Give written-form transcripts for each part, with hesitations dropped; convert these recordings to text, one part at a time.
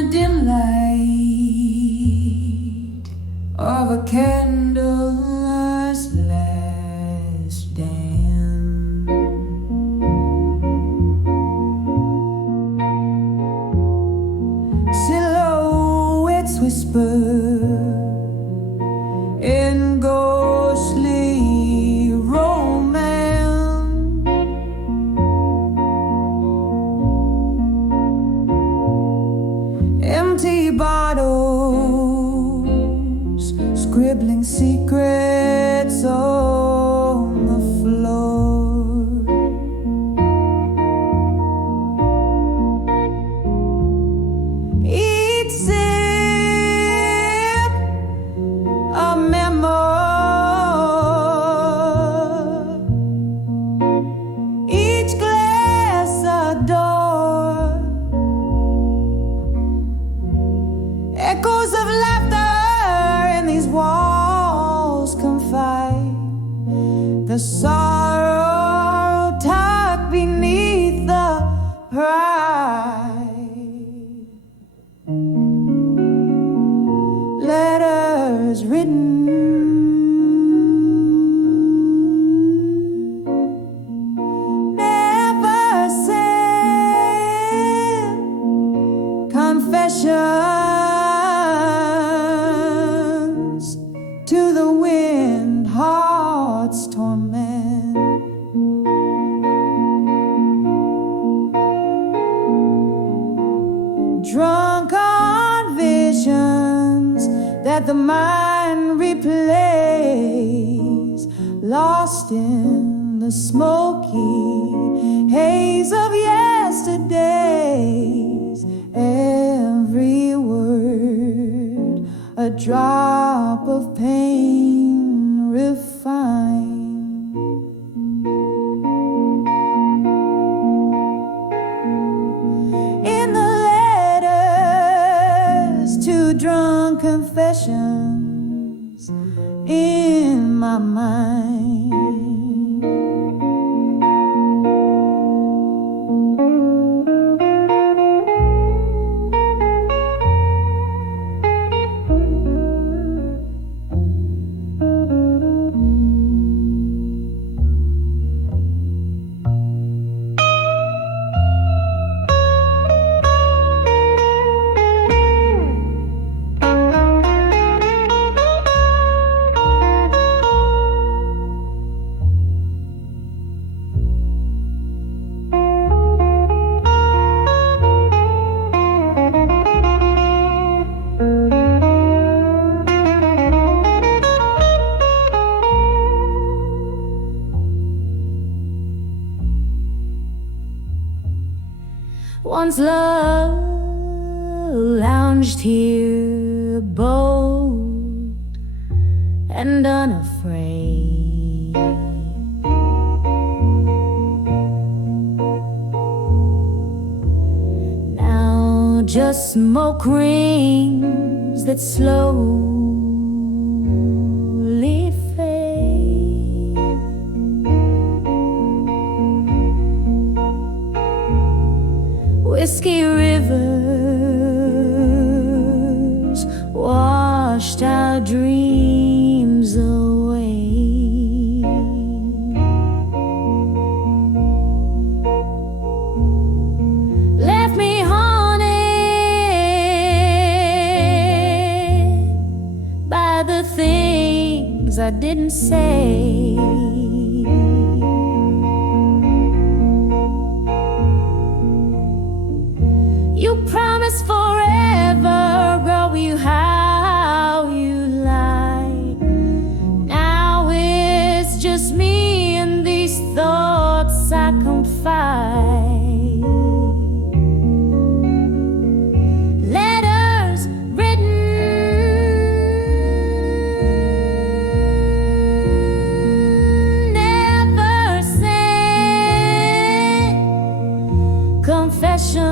the dim light of a candleless last dance. Silhouettes whisper in ghostly romance. Empty bottles, scribbling secrets on the floor. Each sip a memoir, each glass a door. Echoes of laughter in these walls confide the sorrow tucked beneath the pride. Letters written, never sent, confessions to the wind, heart's torment. Drunk on visions that the mind replays, lost in the smoky haze of yesterdays. Every word a drop of pain refined. In the letters to drunk confessions in my mind. Once love lounged here, bold and unafraid. Now just smoke rings that slowly fade. Whiskey rivers washed our dreams away. Left me haunted by the things I didn't say. You promised forever, girl, you how you lie. Now it's just me and these thoughts I confide. Letters written, never sent, confessions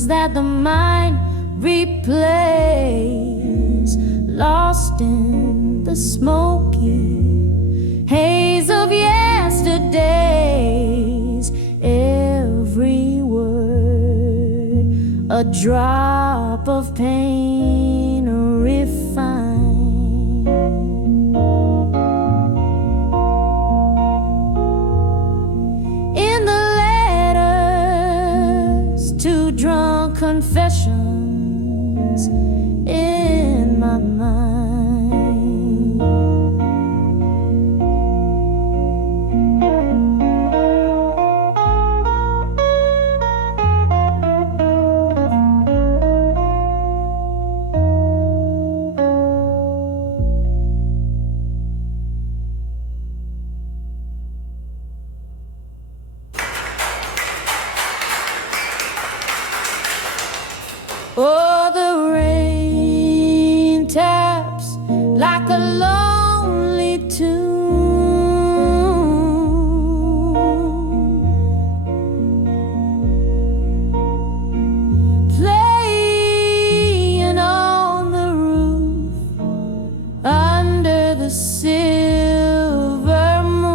sounds that the mind replays, lost in the smoky haze of yesterdays. Every word a drop of pain refined. In the letters to drunk confessions in my mind. Oh, the rain taps like a lonely tune, playing on the roof under the silver moon.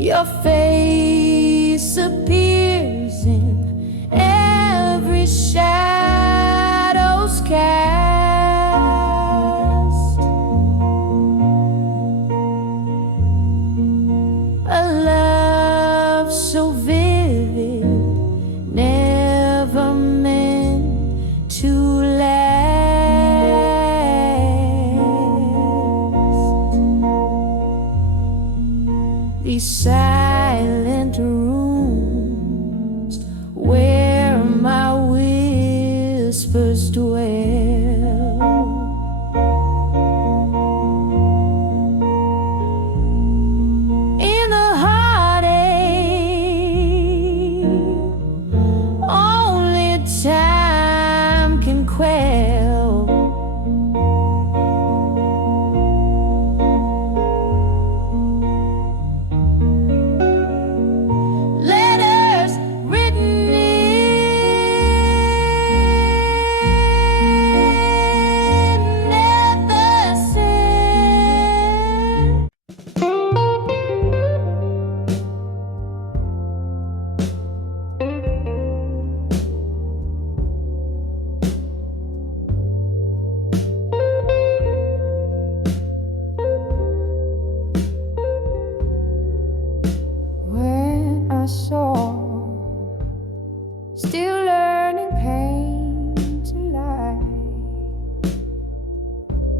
Your face appears in every shadow's cast. A love so vivid, never meant to last. These silent rooms where my whispers dwell, in the heartache only time can quell. Letters written in the sand. When I saw, still learning pain to lie,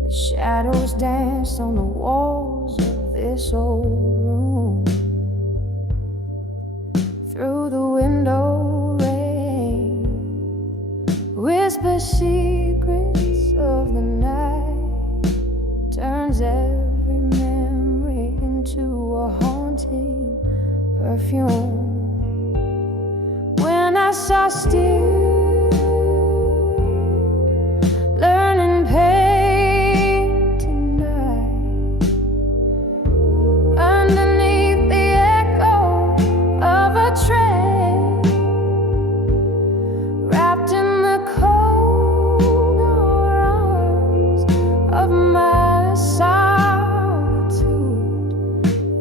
the shadows danced on the walls of this old room. Through the window rain whisper secrets of the night, turns every memory into a haunting perfume. When I saw still learning pain tonight, underneath the echo of a train, wrapped in the cold arms of my solitude,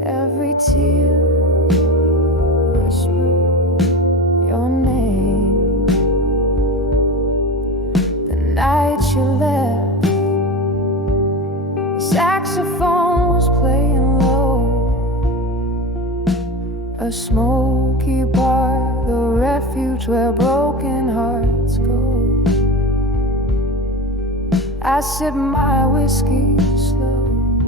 every tear whisper your name. The night you left, the saxophone was playing low, a smoky bar, the refuge where broken hearts go. I sip my whiskey slow,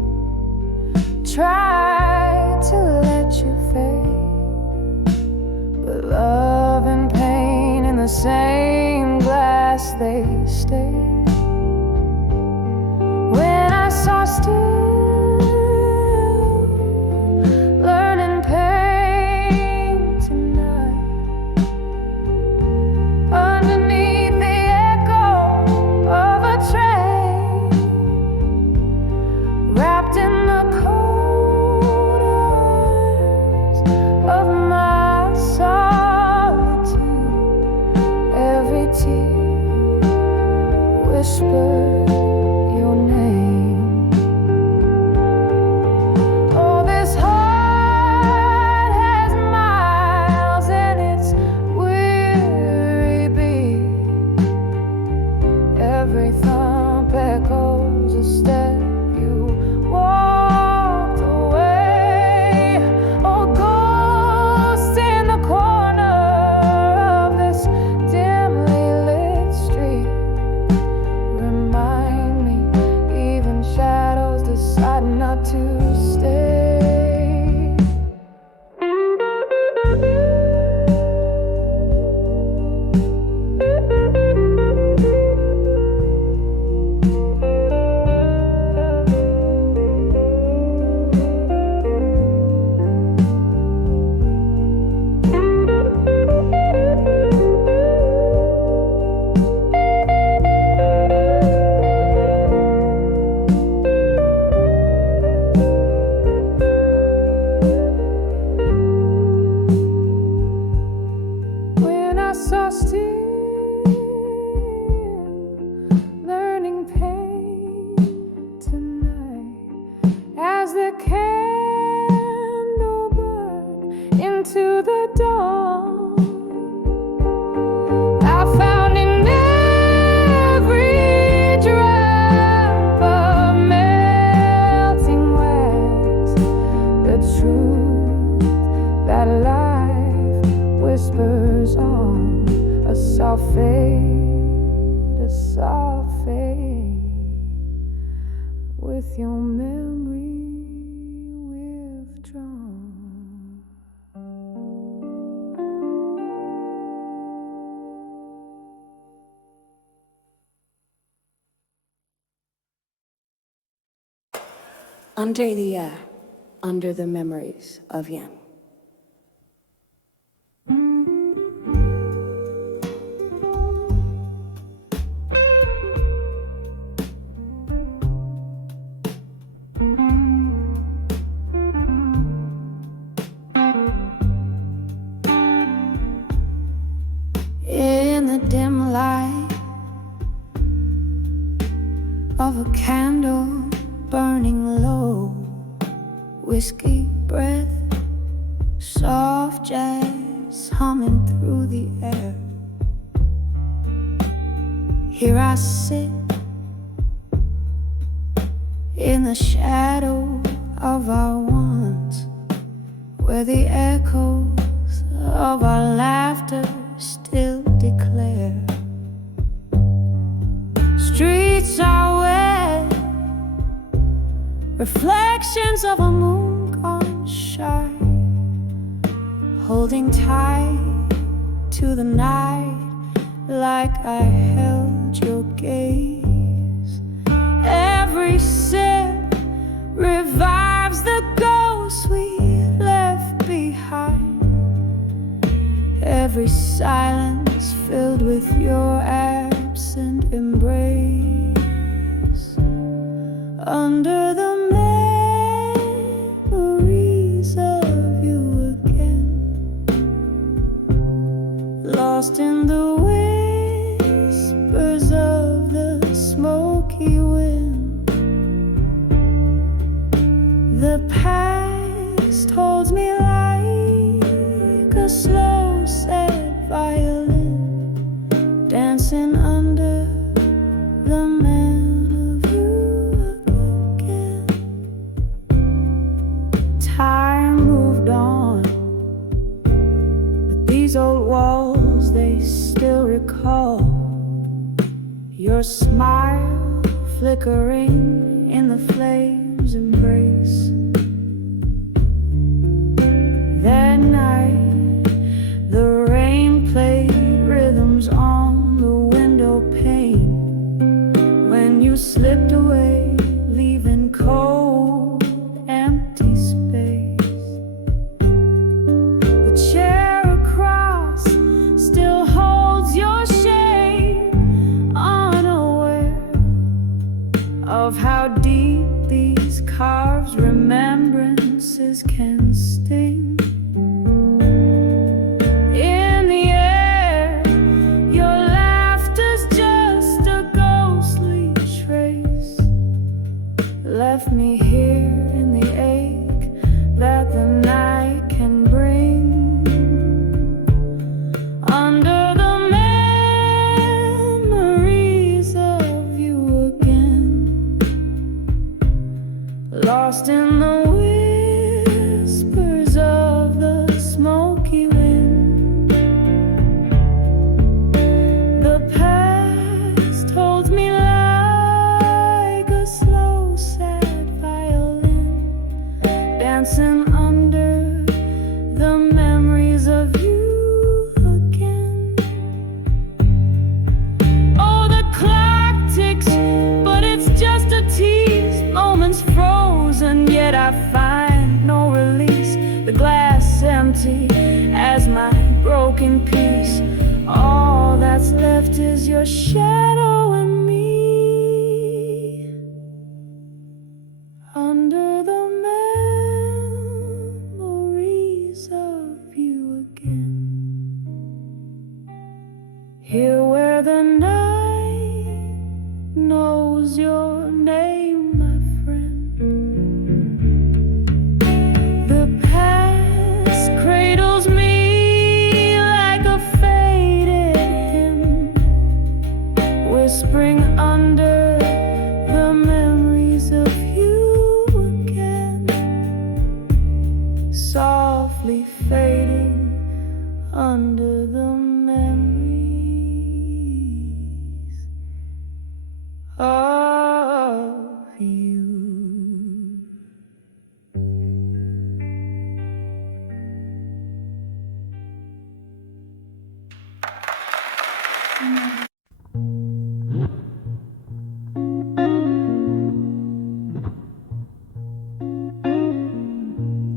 try to let you fade, but love and pain in the same glass they stay. When I saw still learning pain tonight, underneath the echo of a train, wrapped in the cold the truth that life whispers on. A soft fade, a soft fade, with your memory withdrawn. Under the memories of Yen. In the dim light of a candle burning low, whiskey breath, soft jazz humming through the air. Here I sit in the shadow of our ones, where the echoes of our laughter still declare. Streets are wet, reflections of a moon gone shy, holding tight to the night like I held your gaze. Every sip revives the ghosts we left behind. Every silence filled with your absent embrace. Under the memories of you again, lost in the whispers of the smoky wind. The past holds me like a slow, sad violin, dancing under the man of you again. Time moved on, but these old walls, they still recall your smile flickering in the flames' embrace. That night, the rain played rhythms on the window pane. When you slipped away, leaving cold, empty space. The chair across still holds your shape, unaware of how deep these carved remembrances can sting. In the air, your laughter's just a ghostly trace, left me here in the ache that the night can bring. Under the memories of you again, lost in the whispers of the smoky wind. The past holds me like a slow, sad violin, dancing under the memories of you again. Oh, the clock ticks, but it's just a tease. Moments frozen, yet I find no release. The glass empty as my broken piece. All that's left is your shadow and me. Under the memories of you again, here where the night knows your name, my friend. The past cradles me like a faded hymn, softly fading under the memories of you.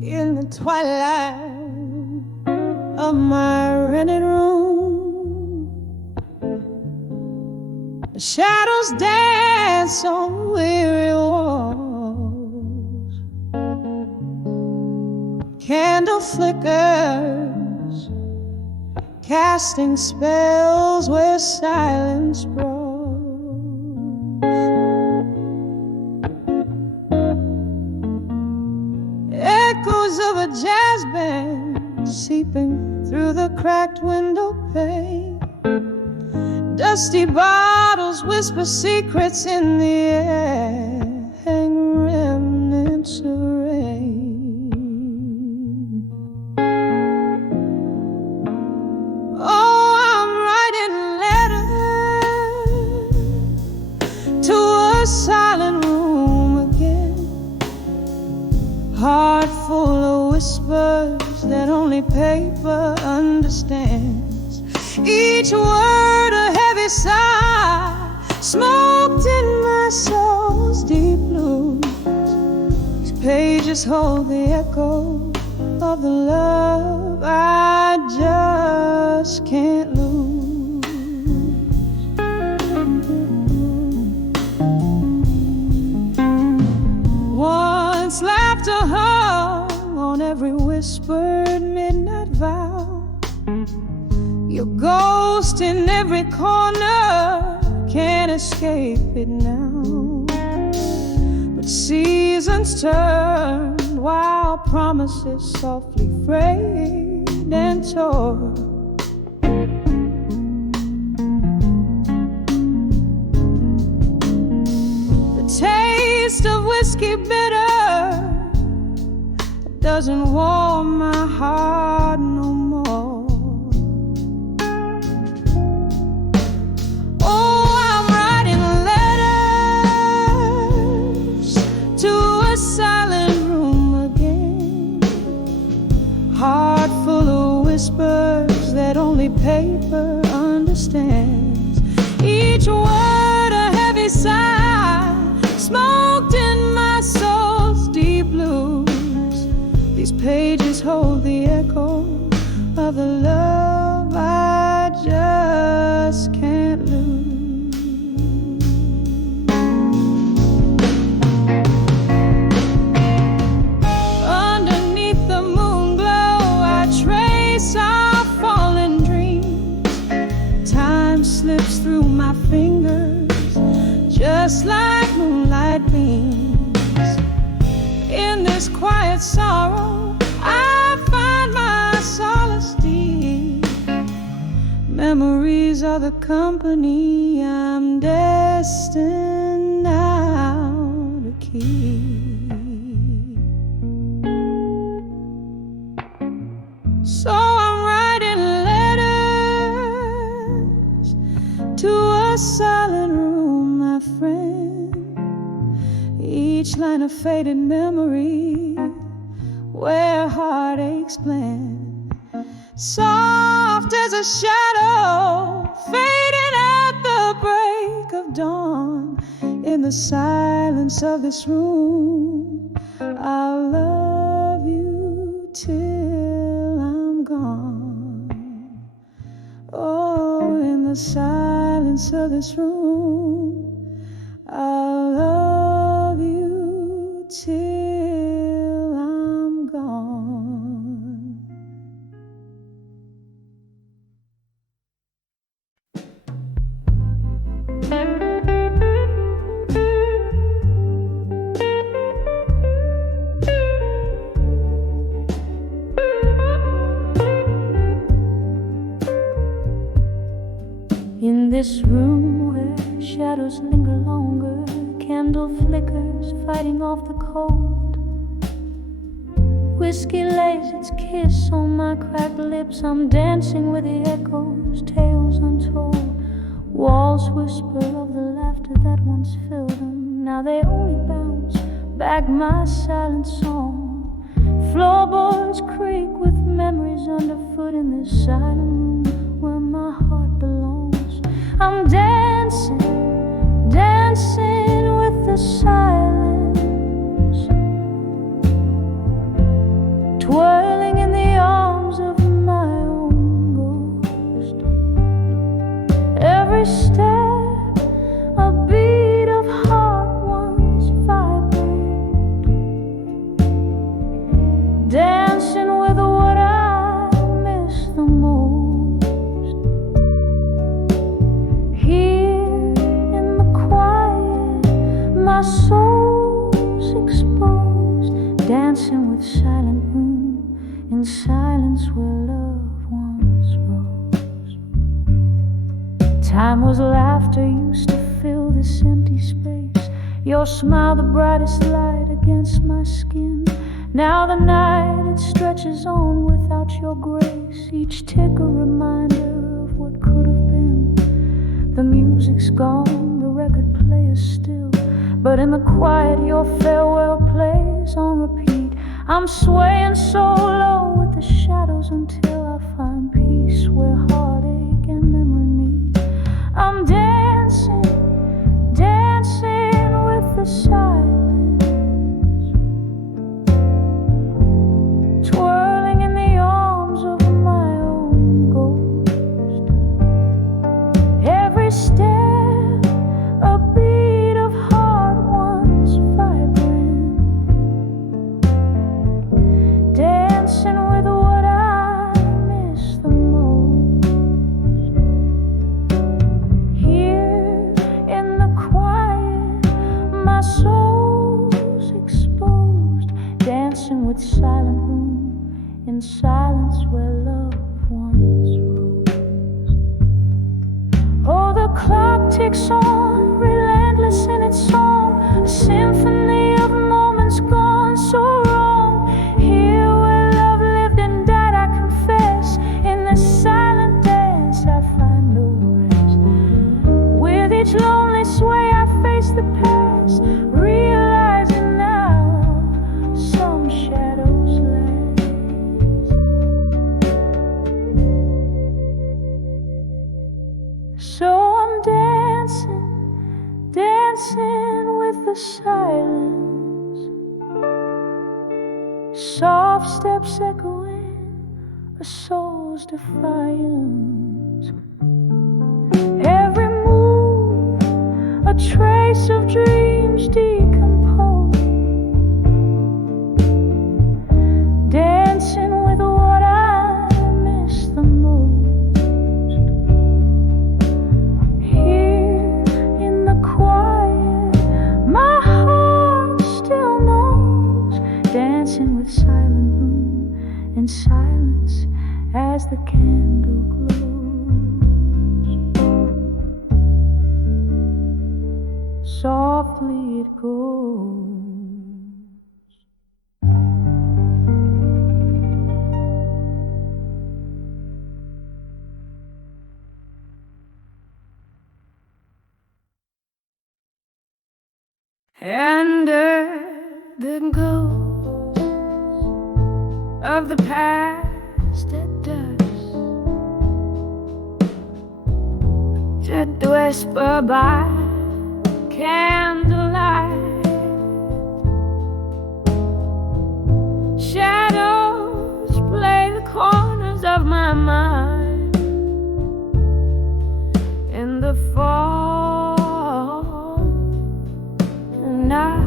In the twilight of my rented room, the shadows dance on weary walls. Candle flickers, casting spells where silence brawls. Echoes of a jazz band seeping through the cracked window pane. Dusty bottles whisper secrets in the air, hang remnants of rain. Oh, I'm writing letters to a silent room again, heart full of whispers that only paper understands. Each word a heavy sigh, smoked in my soul's deep blues. These pages hold the echo of the love I just can't lose. Once laughter hung on every whispered midnight vow. Your ghost in every corner, can't escape it now. But seasons turned while promises softly frayed and tore. The taste of whiskey bitter doesn't warm my heart no more. Heart full of whispers that only paper understands. Each word a heavy sigh, smoked in my soul's deep blues. These pages hold the echo of the love I just can't lose. Slips through my fingers just like moonlight beams. In this quiet sorrow I find my solace deep. Memories are the company I'm destined now to keep. So I'm writing letters to a silent room, my friend. Each line a faded memory where heartaches blend. Soft as a shadow, fading at the break of dawn. In the silence of this room, I'll love you till I'm gone. Oh, in the silence of this room, I'll love you till I'm gone. In this room where shadows linger longer, candle flickers fighting off the cold. Whiskey lays its kiss on my cracked lips. I'm dancing with the echoes, tales untold. Walls whisper of the laughter that once filled them. Now they only bounce back my silent song. Floorboards creak with memories underfoot in this silent room where my heart belongs. I'm dancing, dancing with the silence, twirling in the arms of my own ghost. Every step, a beat of heart once vibrate, dancing with what I miss the most. Here in the quiet, my soul's exposed, dancing with silent room, in silence where love once rose. Time was laughter, used to fill this empty space. Your smile, the brightest light against my skin. Now the night, it stretches on without your grace. Each tick a reminder of what could have been. The music's gone, the record player's still, but in the quiet your farewell plays on repeat. I'm swaying so low with the shadows until I find peace where heartache and memory meet. I'm dancing, dancing with the silence, twirling in the arms of my own ghost. Every step, a beat of heart once vibrant, dancing with what I miss the most. Here in the quiet, my soul's exposed, dancing with silent room, in silence where love once rose. Oh, the clock ticks on, relentless in its song, a symphony of moments gone so wrong. Here where love lived and died, I confess, in this silent dance I find no rest. With each lonely sway I face the past, realizing now some shadows last. So I'm dancing, dancing with the silence, soft steps echoing a soul's defiance. Every move, a trace of dreams decomposed, dancing with what I miss the most. Here in the quiet, my heart still knows, dancing with silent room and silence as the candle glows. Softly it goes. Under the ghost of the past at dusk, just whisper by candlelight. Shadows play the corners of my mind in the fall night.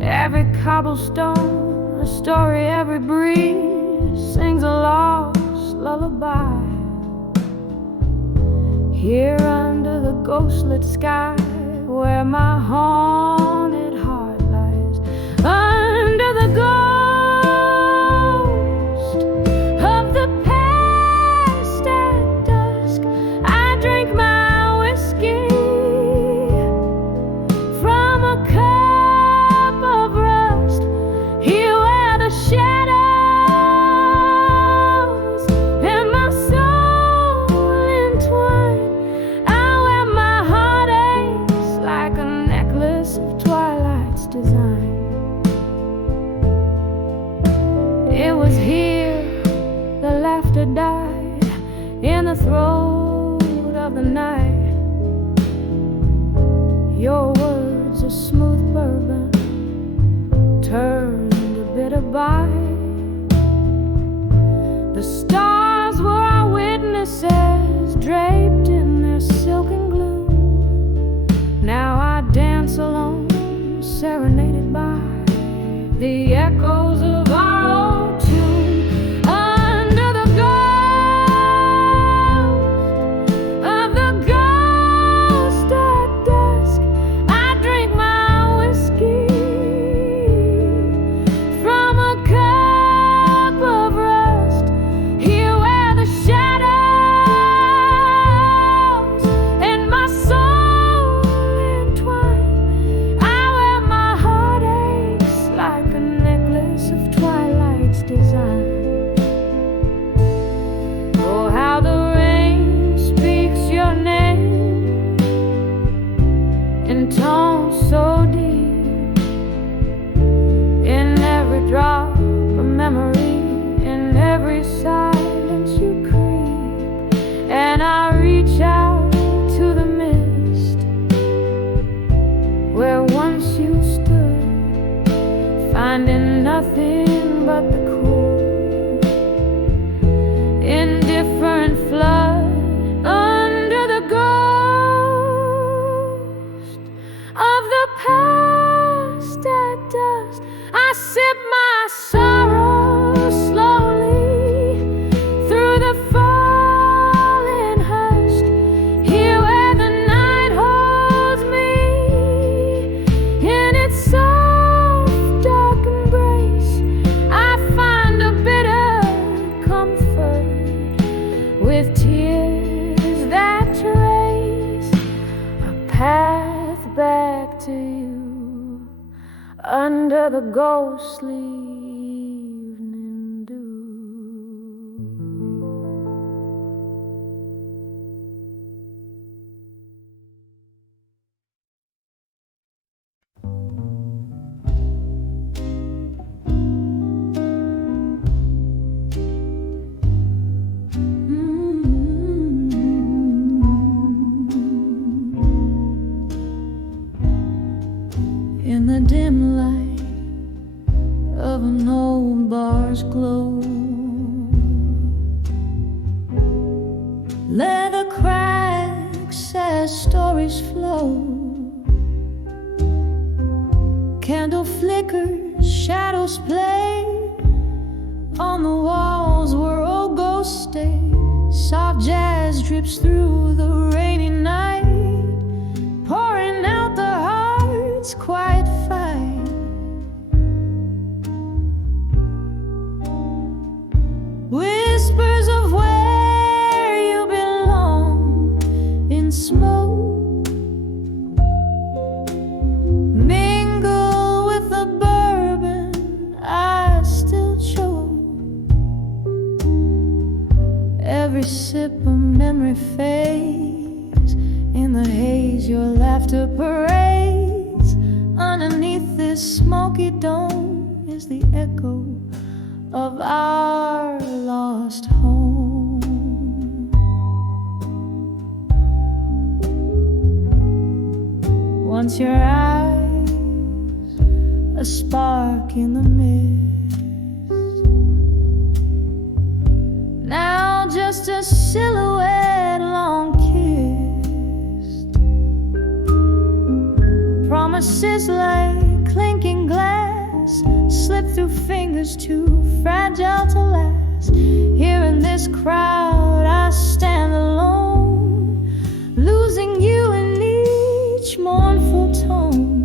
Every cobblestone, a story, every breeze sings a lost lullaby. Here under the ghostlit sky, where my haunted heart lies, under the ghost of the past at dusk, I drink my whiskey from a cup of design. It was here the laughter died in the throat of the night. Your words, a smooth bourbon, turned a bitter bite. The stars were our witnesses, draped in their silken gloom. Now I dance alone, serenaded by the echoes of our old tune. Under the ghost at dusk, I drink my whiskey from a cup of rust. Here where the shadows and my soul entwine, I wear my heartaches like a necklace of twilight's design. Oh, how the rain speaks your name in tones so deep, in every drop of memory, in every silence you creep. And I reach out to the mist where once you stood, finding nothing but the cool, indifferent flood. Under the ghost of the past at dusk, I sip my sorrow slowly through the falling husk. Here where the night holds me in its soft dark embrace, I find a bitter comfort with tears that trace a path back to you under the ghostly evening dew. In the dim light of an old bar's glow, leather cracks as stories flow. Candle flickers, shadows play on the walls where old ghosts stay. Soft jazz drips through the rainy night, pouring out the heart's quiet fight. Whispers of where you belong in smoke, mingle with the bourbon I still choke. Every sip of memory fades in the haze, your laughter parades. Underneath this smoky dome is the echo of our lost home. Once your eyes, a spark in the mist, now just a silhouette long kissed. Promises like clinking glass slip through fingers too fragile to last. Here in this crowd I stand alone, losing you in each mournful tone.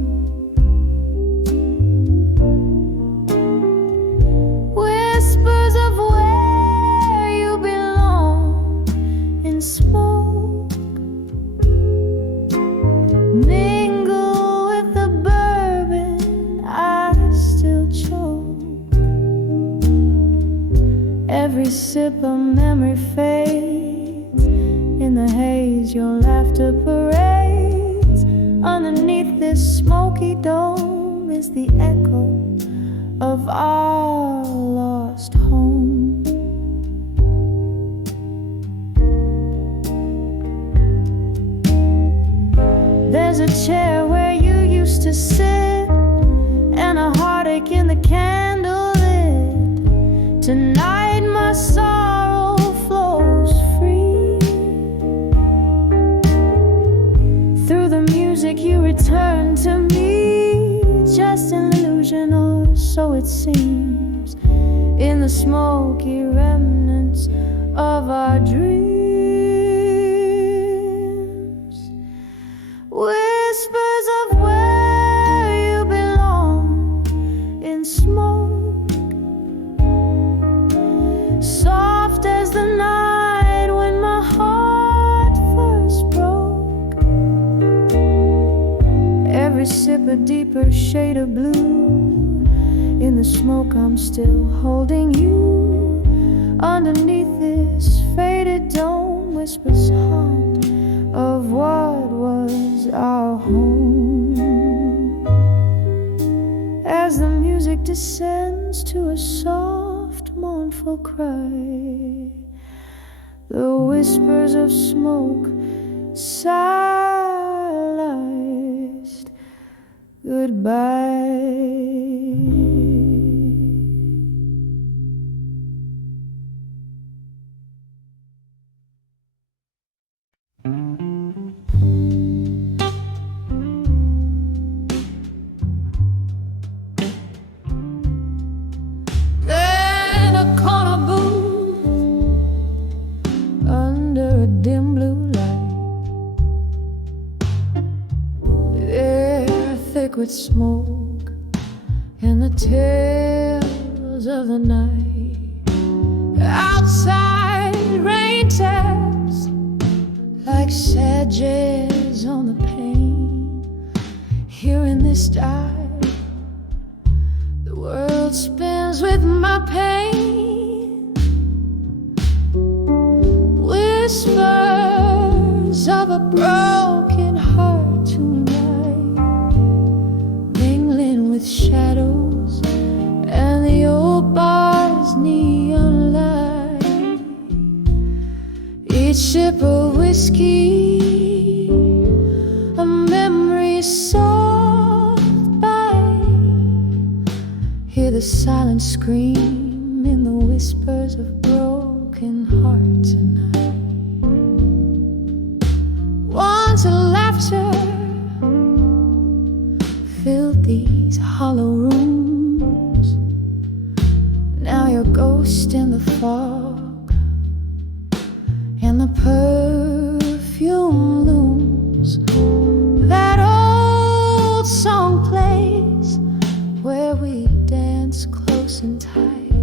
Whispers of where you belong in smoke, mingle with the bourbon I still choke. Every sip of memory fades in the haze, your laughter parades. Underneath this smoky dome is is the echo of our lost home. There's a chair where you used to sit, and a heartache in the candlelit. Tonight my sorrow flows free. Through the music you return to me, just an illusion, or so it seems, in the smoky remnants of our dreams. Whispers of where you belong in smoke, soft as the night when my heart first broke. Every sip a deeper shade of blue. In the smoke I'm still holding you. Underneath this faded dome, whispers haunt of what was our home. As the music descends to a soft, mournful cry, the whispers of smoke silenced goodbye. With smoke and the tales of the night. Outside rain taps like sad jazz on the pane. Here in this dive, the world spins with my pain. Whispers of a broken heart tonight, with shadows and the old bar's neon light. Each sip of whiskey, a memory soft bite. Hear the silent scream in the whispers of broken heart tonight. Once a laughter filled these hollow rooms. Now your ghost in the fog, and the perfume looms. That old song plays where we dance close and tight.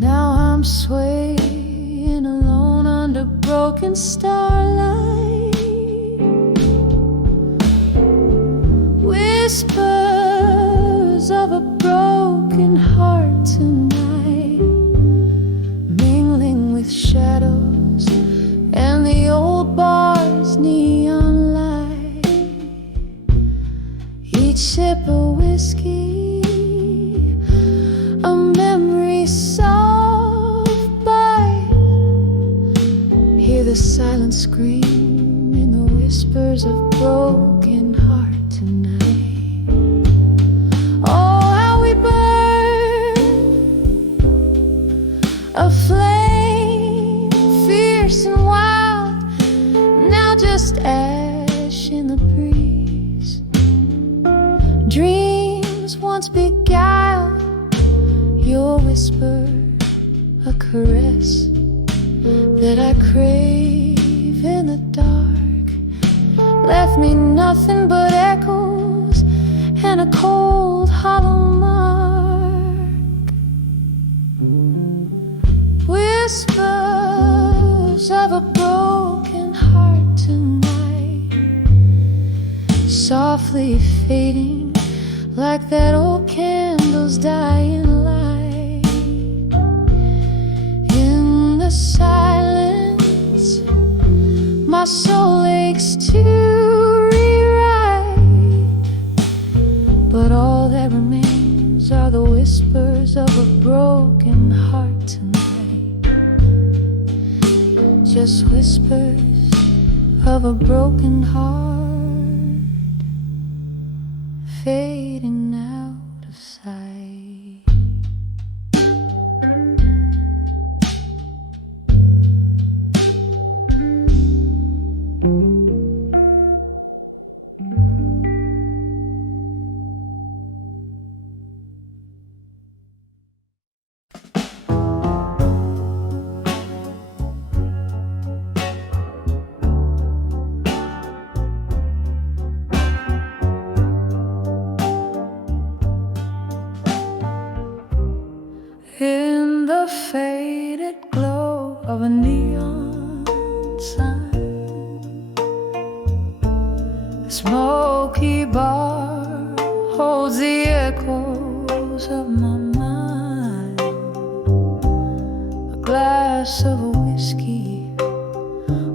Now I'm swaying alone under broken starlight. Whispers of a broken heart tonight, mingling with shadows and the old bar's neon light. Each sip of whiskey, a memory soft bite. Hear the silent scream in the whispers of broken heart tonight. A flame, fierce and wild, now just ash in the breeze. Dreams once beguiled, your whisper, a caress that I crave in the dark, left me nothing but echoes and a cold, hollow mark. Whispers of a broken heart tonight, softly fading like that old candle's dying light. In the silence, my soul aches to rewrite, but all that remains are the whispers of a broken heart tonight. Just whispers of a broken heart fading out of sight. In the faded glow of a neon sign, a smoky bar holds the echoes of my mind. A glass of whiskey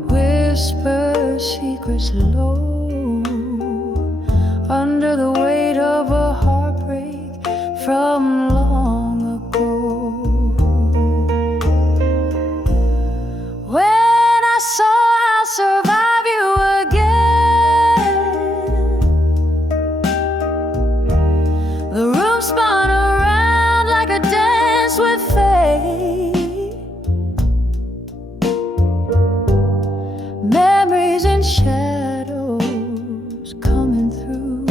whispers secrets low under the weight of a heartbreak from long ago. When I saw I'll survive you again, the room spun around like a dance with fate. Memories and shadows coming through.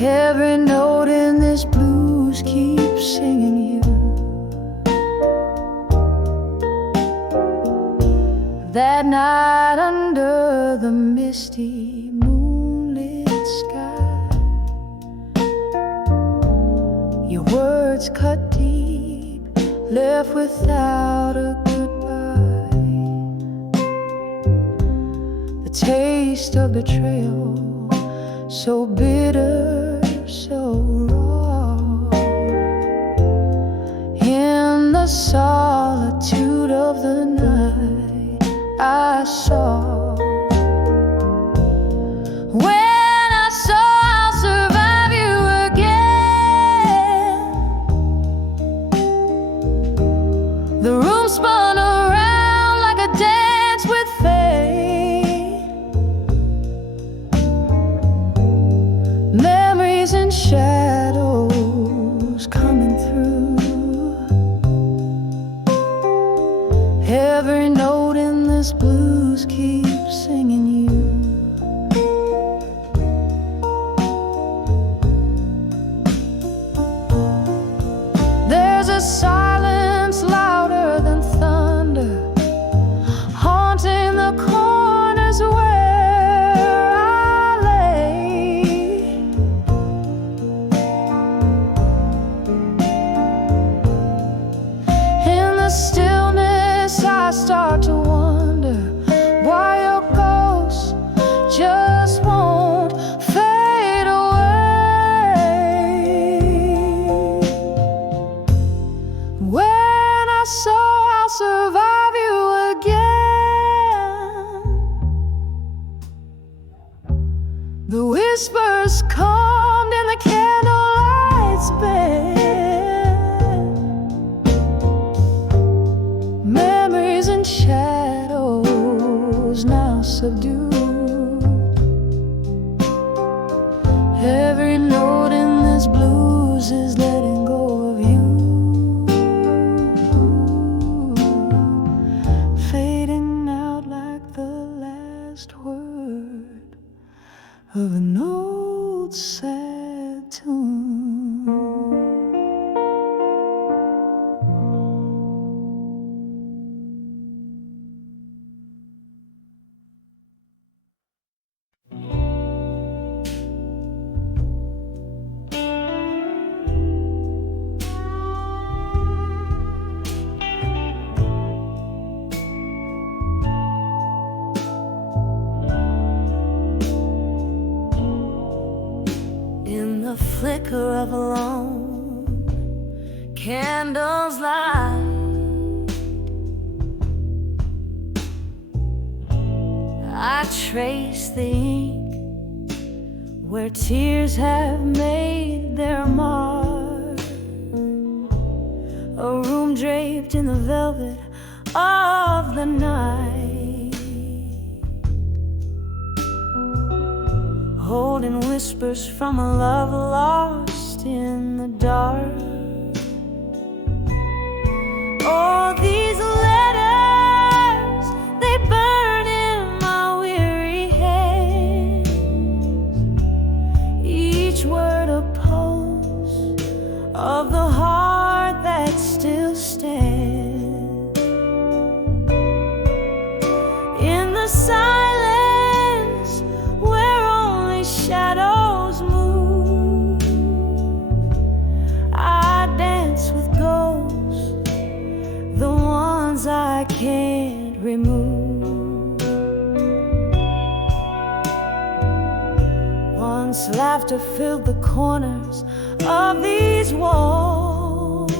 Every note in this blues keeps singing you. That night under the misty moonlit sky, your words cut deep, left without a goodbye. The taste of betrayal, so bitter, so raw. In the solitude of the night, I saw. When I saw I'll survive you again, the room spun around like a dance with fate. Memories and shadows coming through. Every note in this blues keeps singing you. There's a silence louder than thunder, haunting the corners where I lay. In the stillness I start to wonder why your ghost just won't fade away. When I saw I'll survive you again, the whispers calmed in the candlelight's bed. Memories and shadows now subdued. Every note in this blues is letting go of you, fading out like the last word of an old sad tune. In the flicker of a lone candle's light, I trace the ink where tears have made their mark, a room draped in the velvet of the night, holding whispers from a love lost in the dark. Oh, these letters, they burn in my weary hands, each word a pulse of the heart that still stands. In the silence where only shadows move, I dance with ghosts, the ones I can't remove. Once laughter filled the corners of these walls,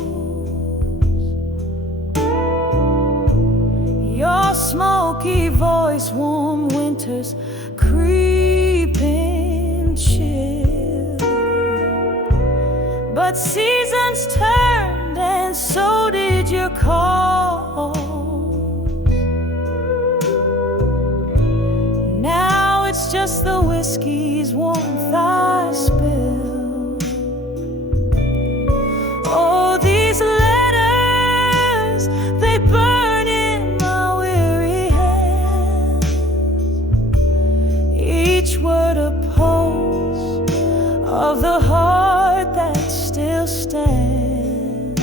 your smoky voice, warm winters, creeping chill. But seasons turned and so did your call. Now it's just the whiskey's warmth I spill. Oh, these letters, they burn in my weary hands, each word a pulse of the heart that still stands.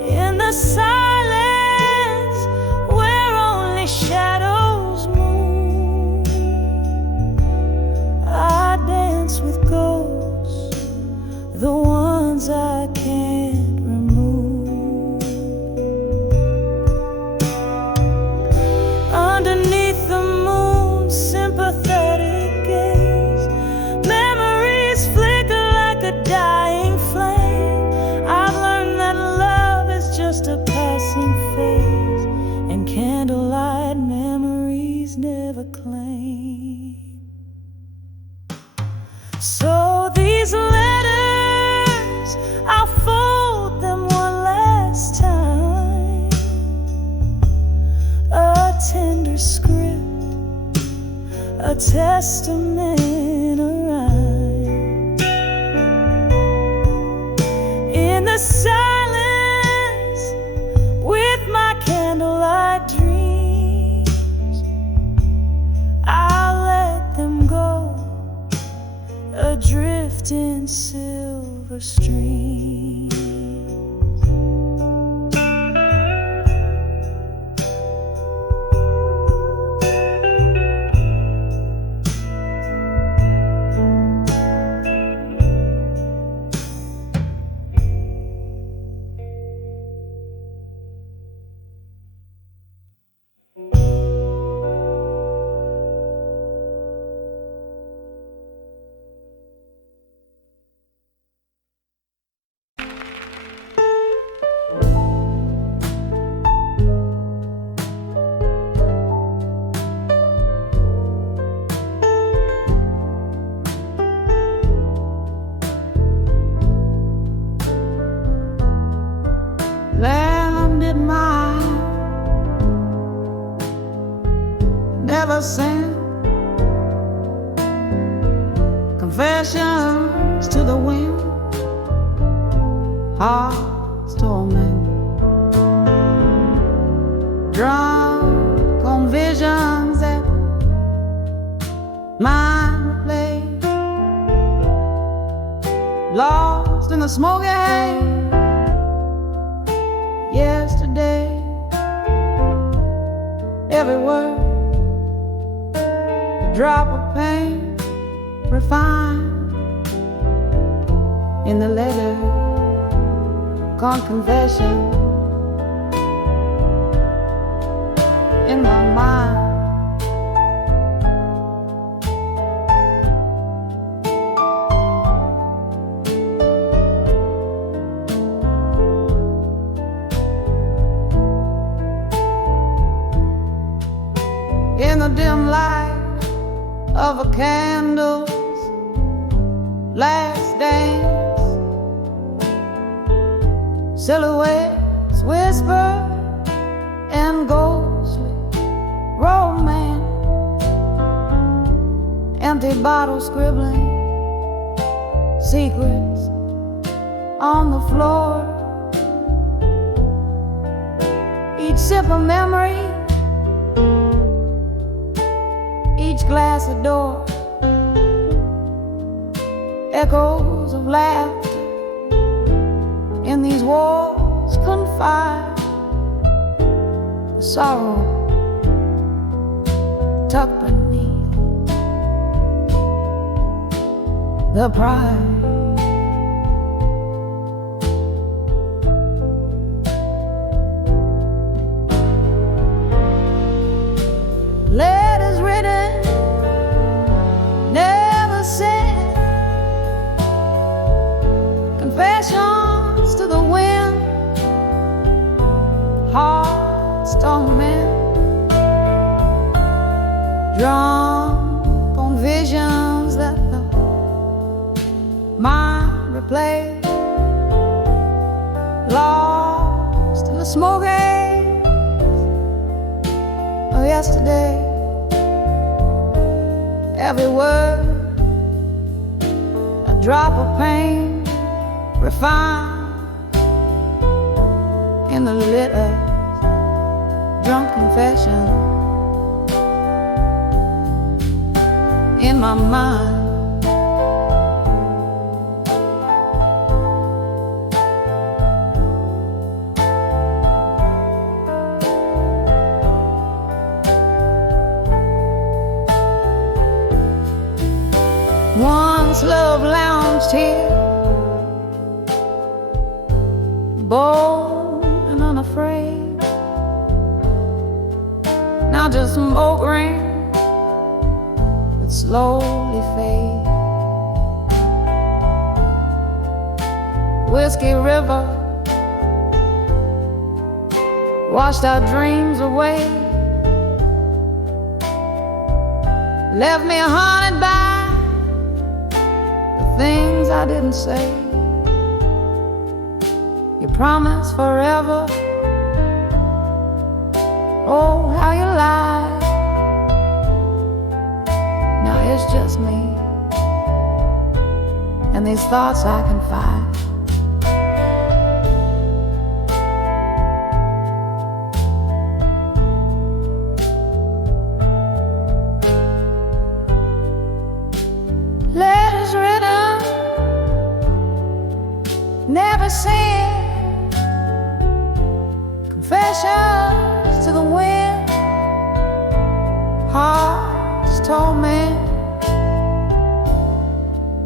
In the silence where only shadows move, I dance with ghosts, the ones I can't remove. Underneath the moon's sympathetic gaze, memories flicker like a dying flame. I've learned that love is just a passing phase, and candlelight memories never claim. So these letters, I'll fold them one last time, a tender script, a testament, a rhyme. In the silence with my candlelight dreams, I'll let them go, adrift in silver streams. Landed mine, never sent confessions to the wind, heart's torment, drunk on visions that mind played, lost in the smoky haze. Yesterday, every word, a drop of pain, refined in the letter, gone confession in my mind. In the dim light of a candle's last dance. Silhouettes whisper and ghostly romance. Empty bottles scribbling secrets on the floor. Each sip of memory, each glass a door. Echoes of laughter in these walls confide. Sorrow tucked beneath the pride. Letters written, never sent. Confessions to the wind. Hearts torment, drawn on visions that the mind replays. Lost in the smoky of yesterday. Every word, a drop of pain, refined in the litter, drunk confession in my mind. Once love lounged here, bold and unafraid. Now just smoke rings that slowly fade. Whiskey River washed our dreams away, left me haunted by things I didn't say. You promised forever. Oh, how you lied. Now it's just me and these thoughts I confide. Letters written, never sent. Confessions to the wind. Hearts torment,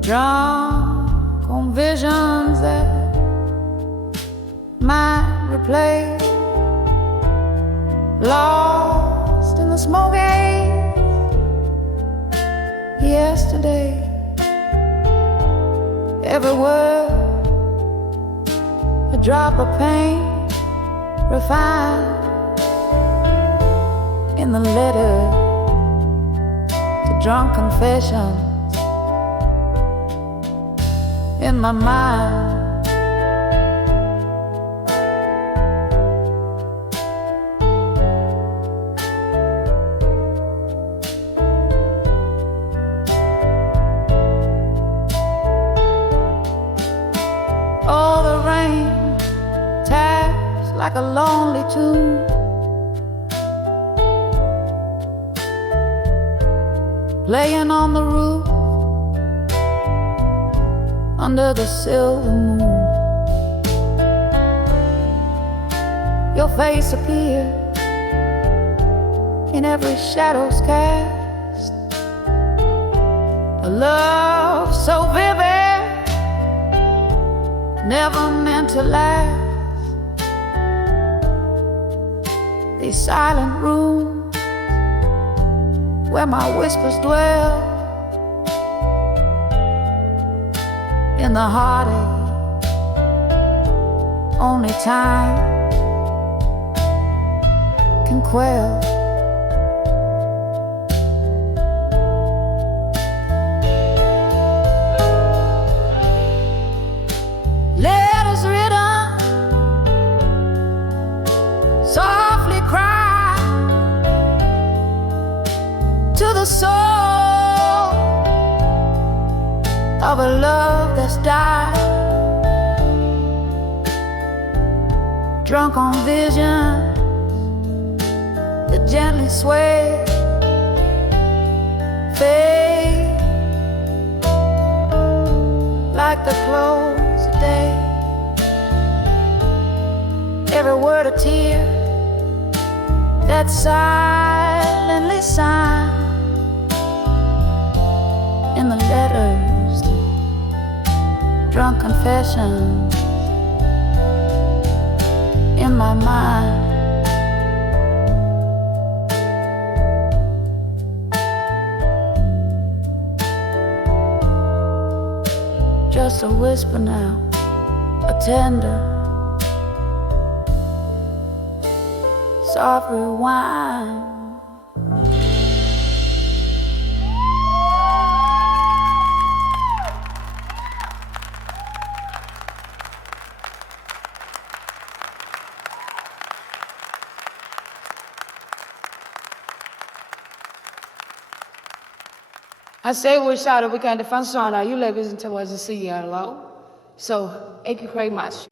drunk on visions that might replay. Lost in the smoke yesterday. Every word, a drop of pain, refined in the letter to drunk confessions in my mind. Oh, the rain taps like a lonely tune. Playing on the roof under the silver moon. Your face appeared in every shadow's cast. A love so vivid, never meant to last. These silent rooms where my whispers dwell, in the heartache only time can quell. of a love that's died, drunk on vision that gently sway, fade like the close of day. Every word a tear that silently signed in the letters, drunk confessions in my mind. Just a whisper now, a tender, soft rewind. هسه أول شهر وكان فنشانا يلا بيزن توازن سيارة. So, thank you very much.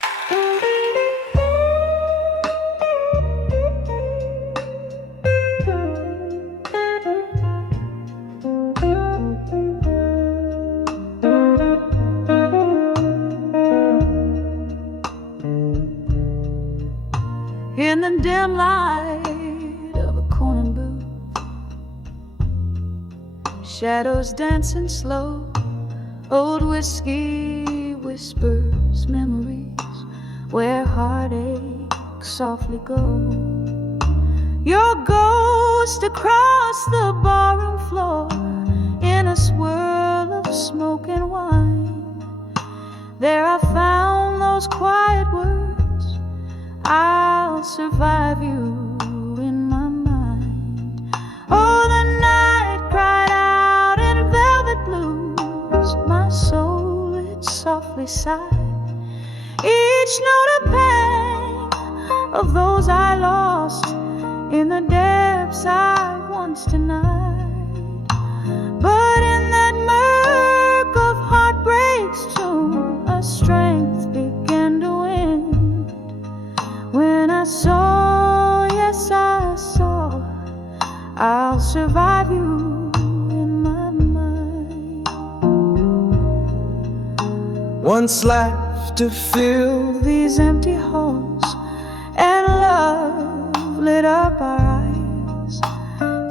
In the dim light of a corner booth, shadows dancing slow, old whiskey whispers memories where heartache softly goes. Your ghost across the barroom floor in a swirl of smoke and wine. There I found those quiet words, I'll survive you in my mind. Oh, the night cried out in velvet blues, my soul it softly sighed, each note a pang of those I lost in the depths I once denied. But in that murk of heartbreak's tomb, a strength began to win. When I saw, yes I saw, I'll survive you in my mind. Once left to fill These empty halls, and love lit up our eyes,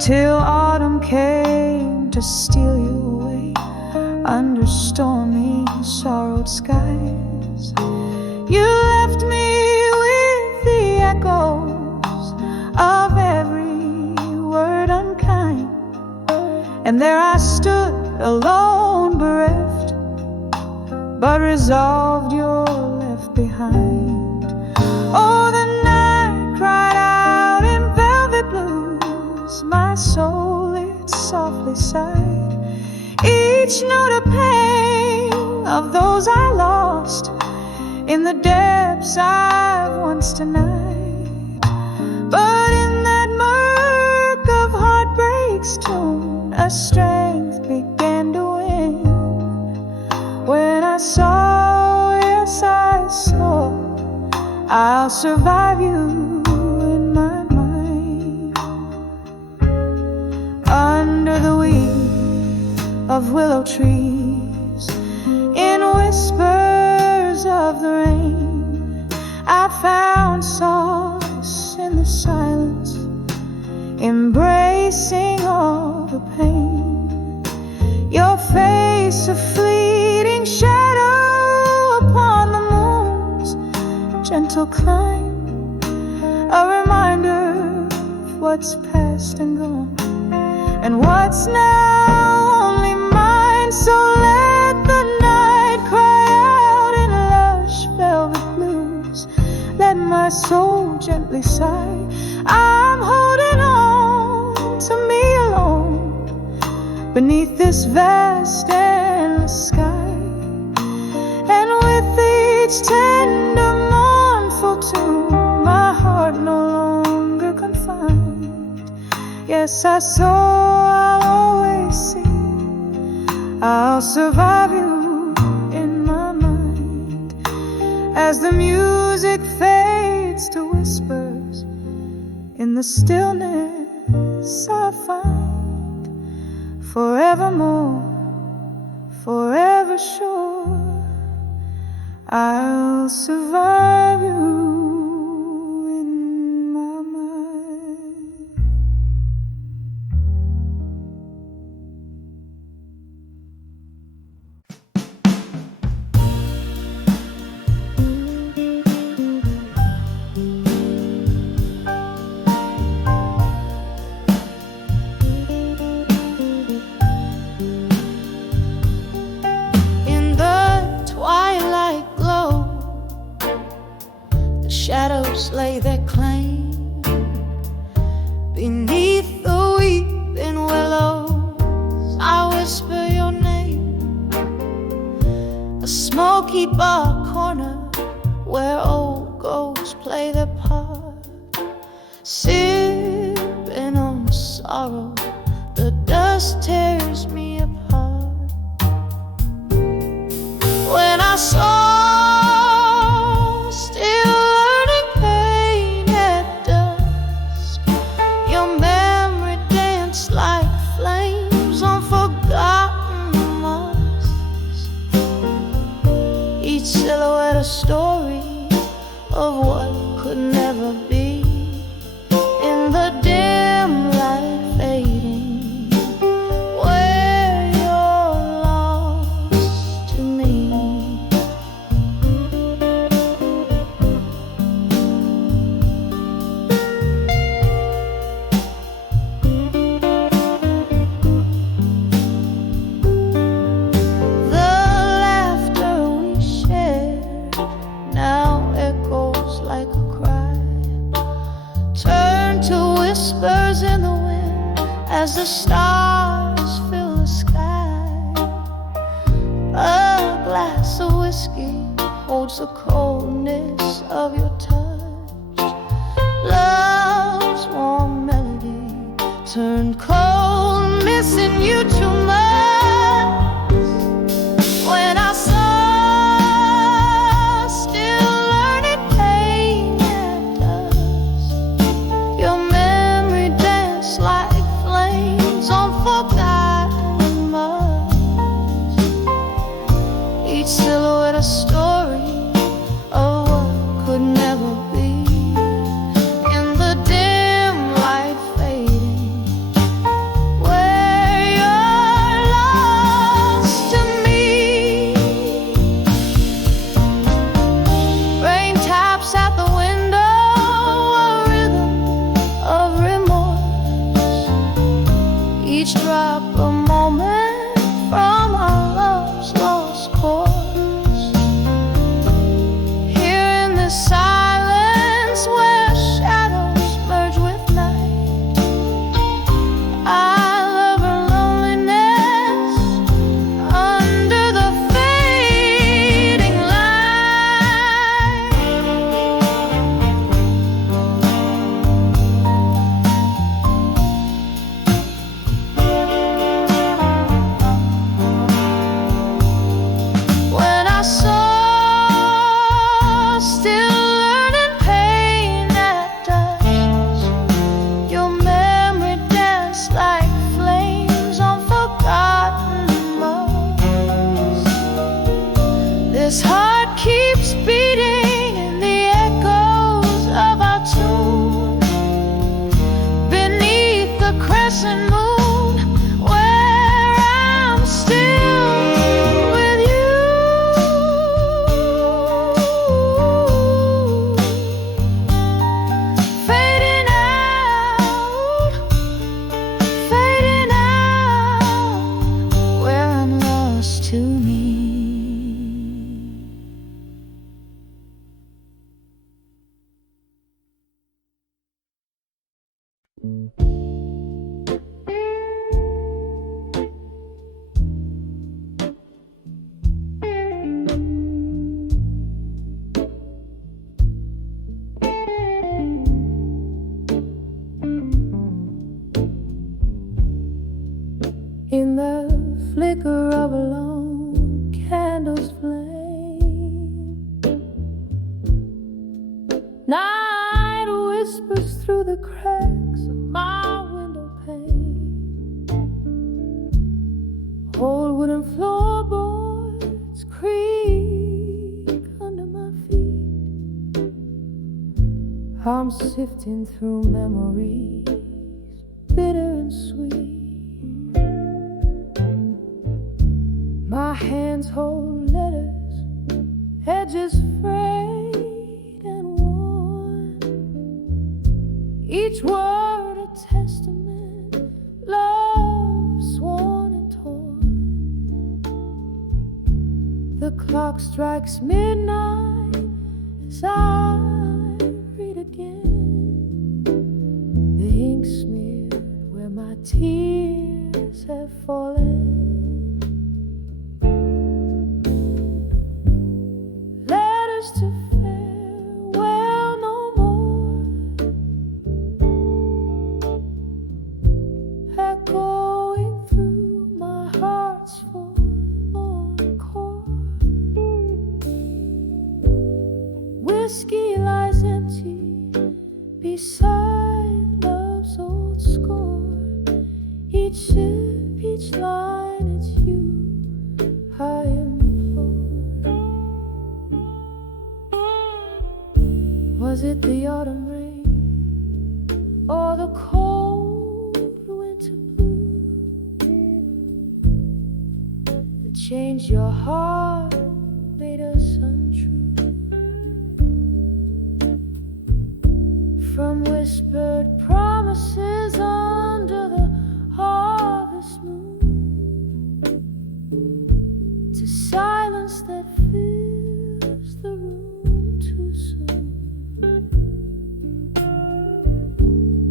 till autumn came to steal you away under stormy, sorrowed skies. You left me with the echoes of every word unkind, and there I stood alone, bereft, but resolved you're left behind. Oh, the night cried out in velvet blues, my soul it softly sighed, each note a pain of those I lost in the depths I once denied. But in that murk of heartbreak's tune, a strength began to win. When I saw, yes I saw, I'll survive you in my mind. Under the weed of willow trees, in whispers of the rain, I found solace in the silence, embracing all the pain. Your face a fleeting shadow upon the moon's gentle climb, a reminder of what's past and gone, and what's now only mine. So let the night cry out in lush velvet blues, let my soul gently sigh. I'm holding on to me alone beneath this vast endless sky, and with each tender mournful tune, my heart no longer confined. Yes, I saw, I'll always see, I'll survive you as the music fades to whispers. In the stillness I find forevermore, forever sure I'll survive you in my mind. In the twilight glow, the shadows lay their claim beneath the weeping willows. I whisper your name, a smoky bar corner where old ghosts play their part, sipping on sorrow. The dust tears me apart. When I saw still learning pain at dusk, your memory danced like flames on forgotten masks. Each silhouette a story of what could never be. In the dim light fading, where you're lost to me. The laughter we shared now echoes like a cry, turn to whispers in the wind as the stars fill the sky. A glass of whiskey holds the coldness of your touch. Love's warm melody turned cold, missing you too much. When I saw still learning pain at dusk, your memory danced like flames on forgotten masks. Each silhouette a story of what could never be. In the dim light fading, where you're lost to me. Rain taps at the window, a rhythm of remorse. Each drop a moment from our love's lost course. Here in the silence where shadows merge with night, I love her loneliness under the fading light. When I saw still learning pain at dusk, your memory danced like flames on forgotten masks. This heart keeps beating in the echoes of our tune, beneath the crescent moon, where I'm still with you. Fading out, where I'm lost to me. In the flicker of a lone candle's flame, through the cracks of my window pane. Old wooden floorboards creak under my feet. I'm sifting through memories, bitter and sweet. My hands hold letters, edges frayed and worn. Each word a testament, love sworn and torn. The clock strikes midnight as I read again. The ink smeared where my tears have fallen. Letters to farewell no more, echoing through my heart's forlorn chord. Whiskey lies empty beside love's old score. Each sip, each line, it's you I implore. Was it the autumn rain or the cold winter blue that changed your heart, made us untrue? From whispered promises under the harvest moon to silence that fills the room too soon.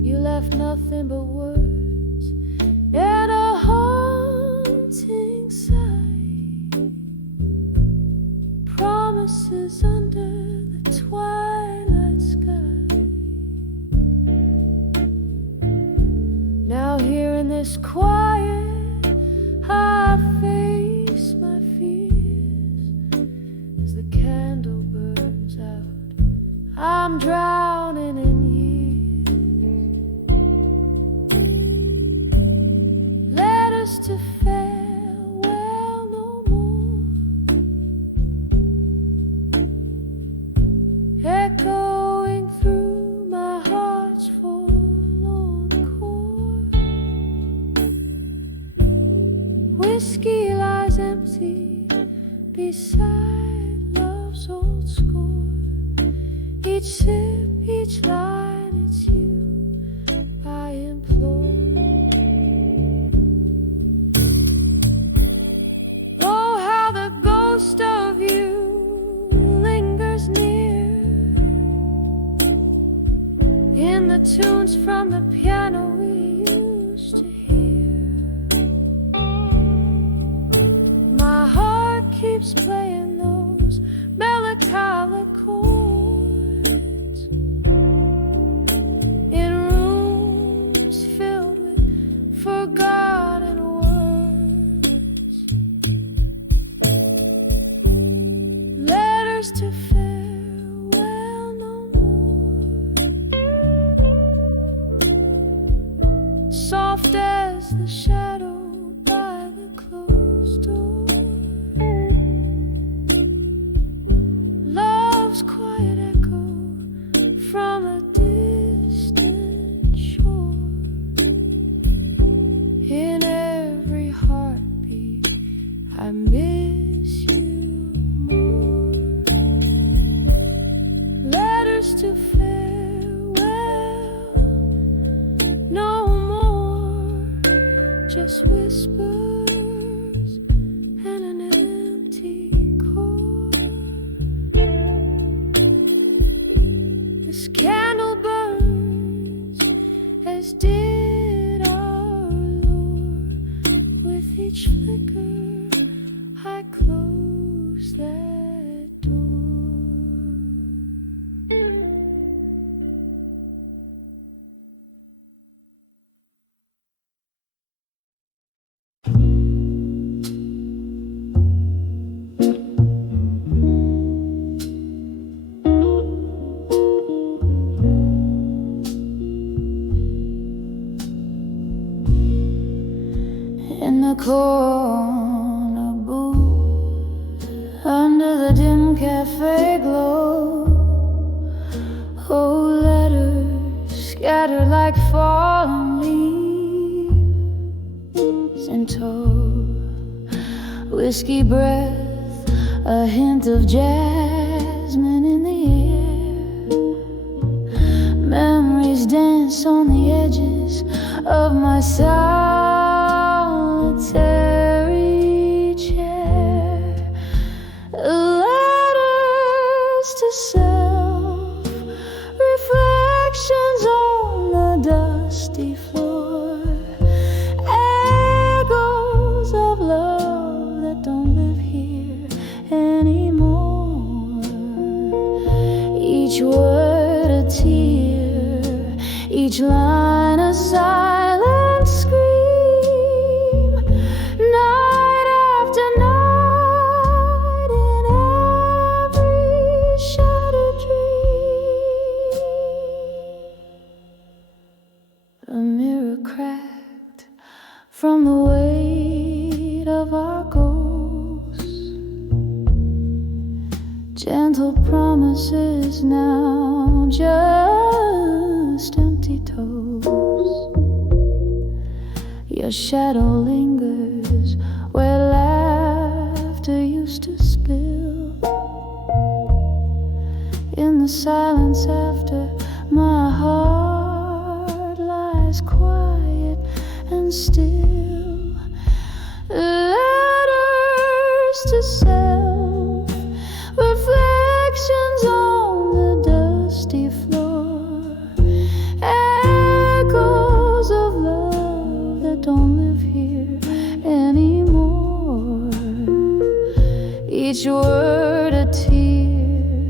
You left nothing but words and a haunting sigh. Promises under the twilight sky. Now here in this quiet, I face my fears. As the candle burns out, I'm drowning in years. Letters to farewell no more, echoing through my heart's forlorn chord. Whiskey lies empty beside love's old score. Each sip, each line, it's you I implore. Oh, how the ghost of you lingers near in the tunes from the piano we used to hear. My heart keeps playing those melancholic chords in rooms filled with forgotten words. Letters to farewell no more, soft as the shadow by the closed door. Love's quiet echo from a distant shore. In every heartbeat I miss you more. Letters to farewell no more, just whispers and an empty chord. This candle burns as did our Lord. With each flicker I close that door. whiskey breath, a hint of jasmine in the air. Memories dance on the edges of my solitary chair. Letters to self, reflections on the dusty floor, echoes of love that don't live here anymore. Each word a tear, each line a silent scream, night after night in every shattered dream. A mirror cracked from the weight of our ghosts, gentle promises now just empty toes. Your shadow lingers where laughter used to spill. In the silence after, my heart lies quiet and still. Letters to self, reflections on the dusty floor, echoes of love that don't live here anymore. Each word a tear,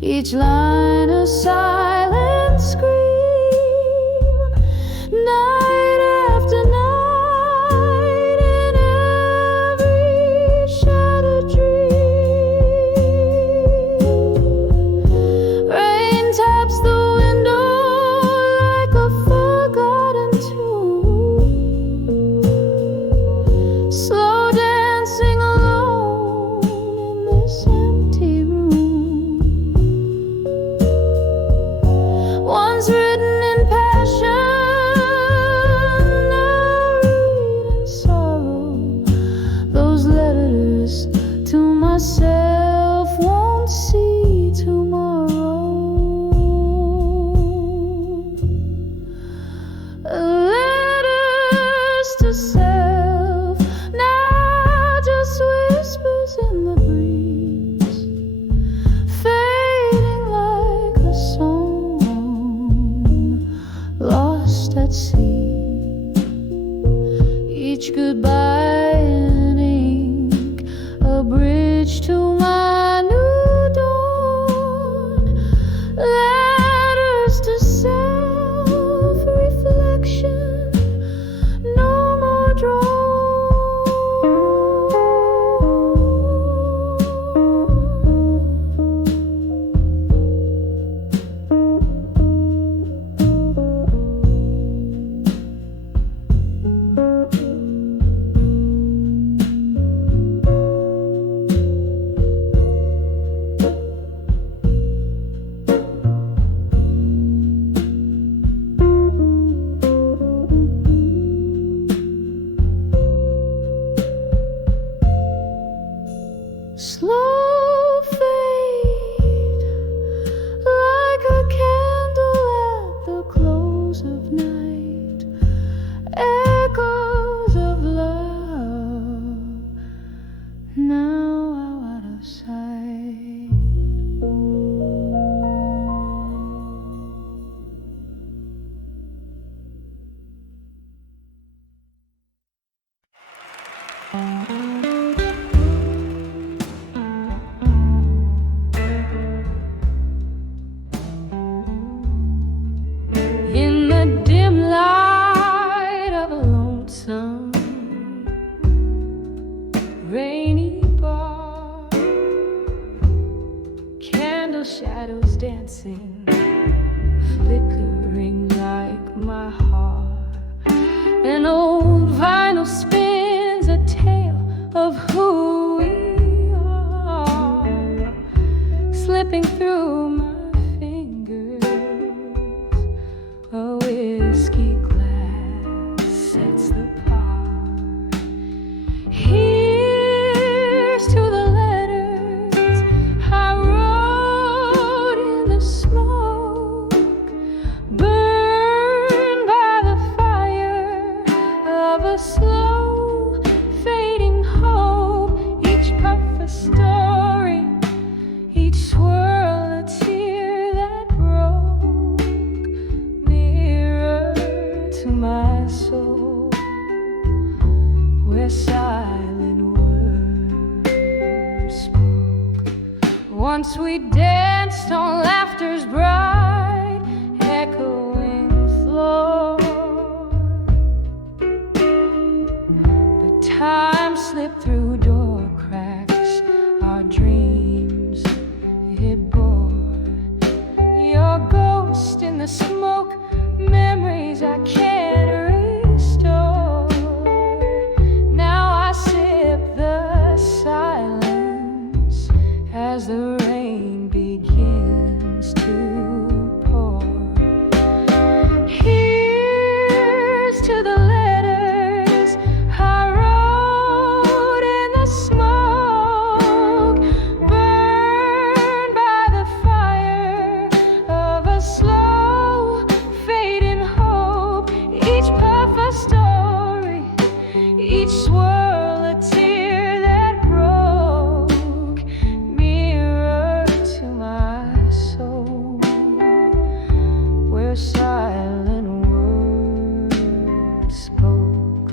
each line a silent scream, night after night in every shattered dream. Rain taps the window like a forgotten tune, slow dancing alone in this empty room. Once written in passion, now read in sorrow. Those letters to myself won't see tomorrow. Letters to self, now just whispers in the breeze, fading like a song lost at sea. Each goodbye in ink, a bridge to my new dawn. Letters to self, reflection, no more drawn. Slow fade like a candle at the close of night. Echoes of love now out of sight. In the dim light of a lonesome rainy bar, candle shadows dancing, flickering like my heart. An old vinyl spins a tale of who we are, slipping through my fingers. A whiskey glass sets the par. Here Once we danced on laughter's bright, echoing floor. But time slipped through door cracks, our dreams it bore. Your ghost in the smoke, memories I can't restore. Now I sip the silence as the rain begins to pour. Here's to the letters I wrote in the smoke, burned by the fire of a slow fading hope. Each puff a story, each swirl a tear that broke, mirror to my soul, where silent words spoke.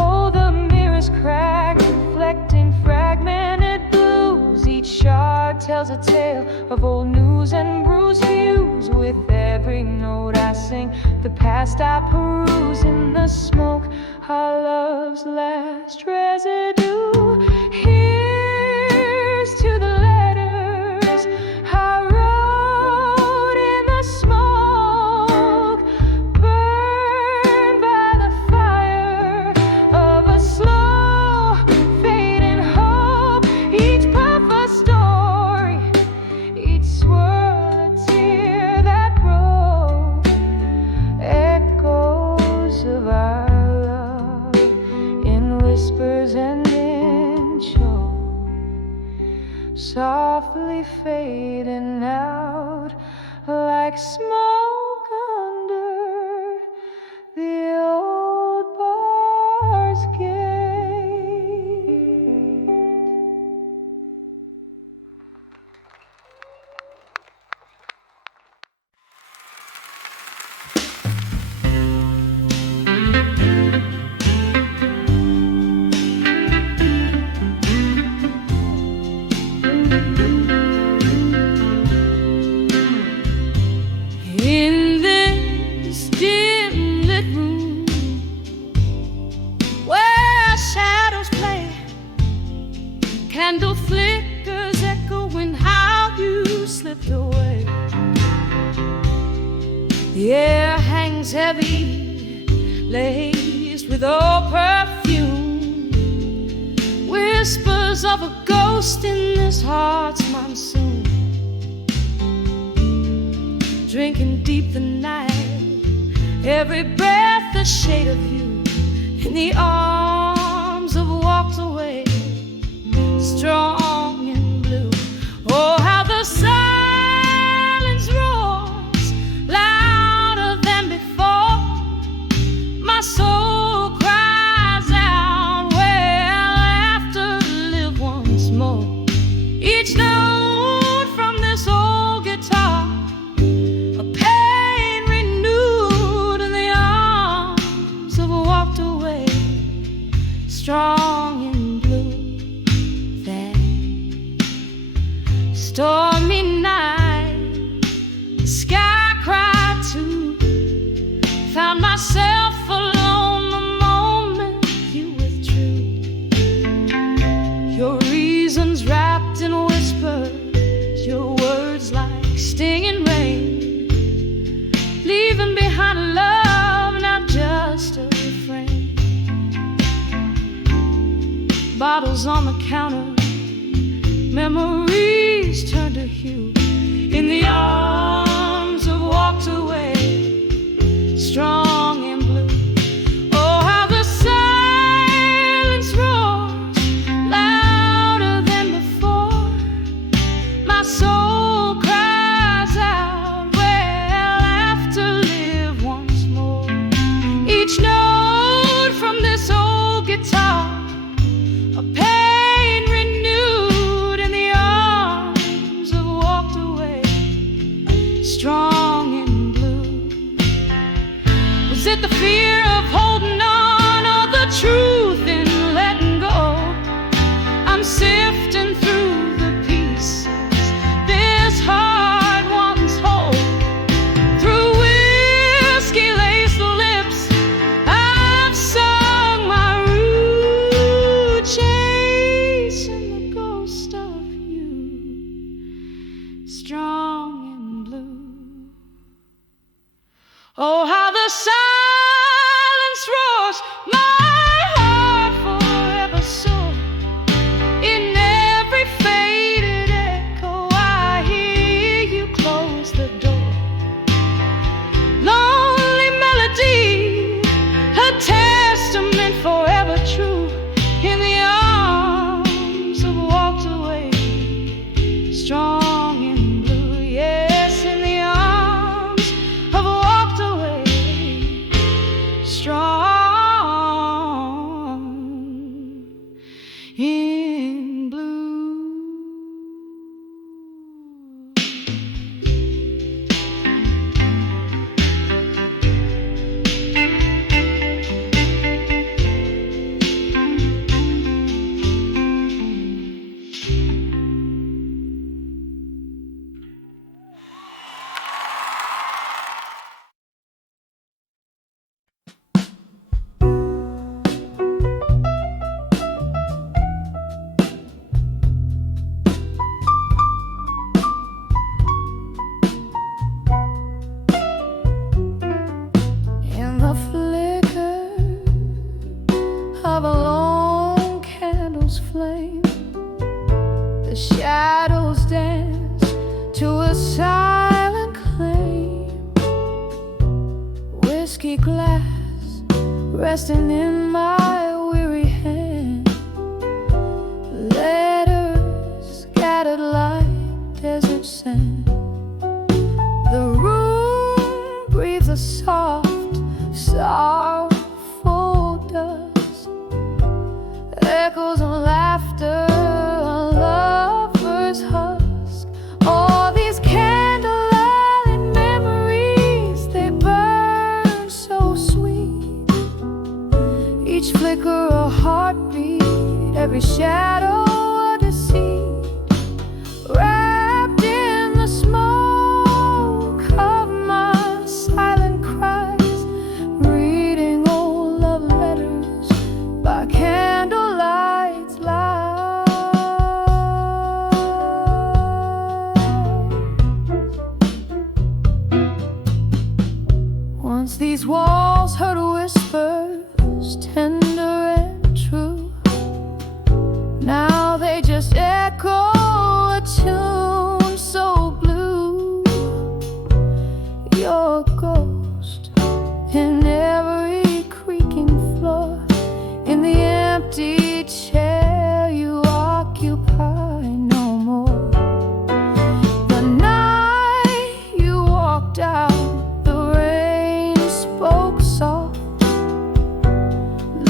Oh, the mirror's cracked, reflecting fragmented blues. Each shard tells a tale of old news and bruised views. With every note I sing, the past I peruse in the smoke, our love's last residue. Here's to the letters I wrote in the smoke, burned by the fire of a slow fading hope. Each puff a story, each swirl a tear that broke, echoes of our love in whispers and in choke, softly fading out like smoke under the old bar's gate. In this dim lit room where shadows play, candle flickers echoing how you slipped away. The air hangs heavy, laced with old perfume, whispers of a ghost in this heart's monsoon. Drinking deep the night, every breath a shade of you. In the arms of walked away, strong and blue. Oh, how the silence roars louder than before. My soul cries out, well, after live once more. Each note from this old guitar, a pain renewed in the arms of a walked away, strong and blue. That stormy night, the sky cried too. Found myself alone the moment you withdrew. Your reasons wrapped in whispers, your words like stinging rain, leaving behind a love, not just a refrain. Bottles on the counter, memories turn to hue. In the arms of walked away, strong and blue. Oh, how the silence roars louder than before. My soul cries out, well, after live once more. Each note from this old guitar, a pain renewed in the arms of walked away, Oh, how the silence roars, my heart forever sore. In every faded echo, I hear you close the door. Lonely melody, a testament forever true. In the arms of walked away, strong and blue. Yes, in the arms of walked away, strong in blue. In the flicker of a long candle's flame, the shadows dance to a silent claim. Whiskey glass resting in my weary hand, letters scattered like desert sand. The room breathes a soft, sorrowful dust, echoes of laughter, a lover's husk. All these candlelight memories, they burn so sweet. Each flicker a heartbeat, every shadow a deceit. Wrapped in the smoke of my silent cries, reading old love letters by candlelight's light. Once these walls heard whispers tender and true, now they just echo a tune so blue. Your ghost in every creaking floor, in the empty chair you occupy no more. The night you walked out, the rain spoke soft,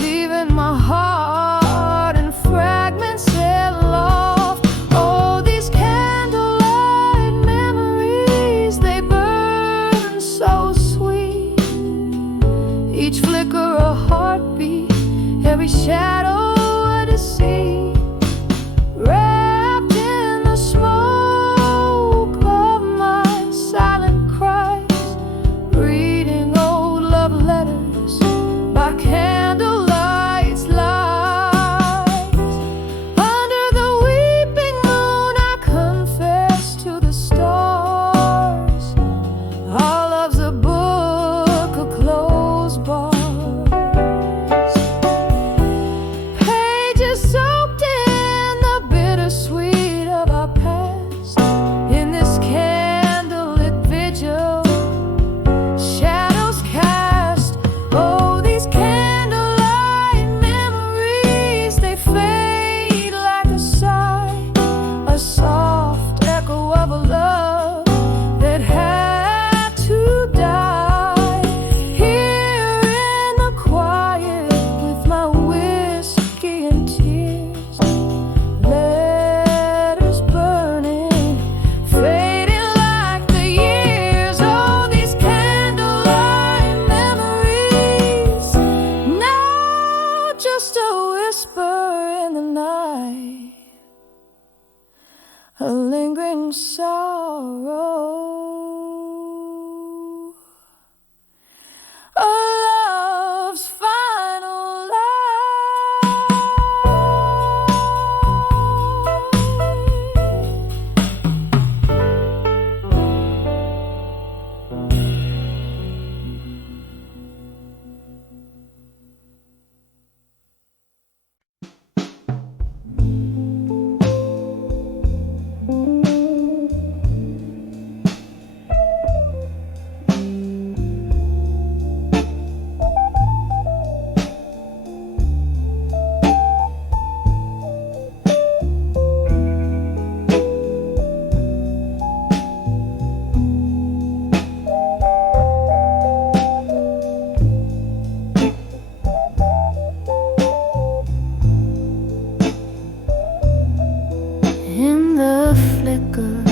leaving my heart in fragments set aloft. Oh, these candlelight memories, they burn so sweet. Each flicker a heartbeat, every shadow a deceit. Wrapped in the smoke of my silent cries, reading old love letters by candlelight's light. Under the weeping moon I confess to the stars, all love's a book of closed bars. Pages soaked in the bittersweet of our past. In this candlelit vigil, shadows cast. Oh, these candlelight memories, they fade like a sigh, a soft echo of a love that had to die. Here in the quiet with my whiskey and tears, letters burning, fading like the years. Oh, these candlelight memories, now just a whisper in the night, a lingering sorrow, a love's final light. flicker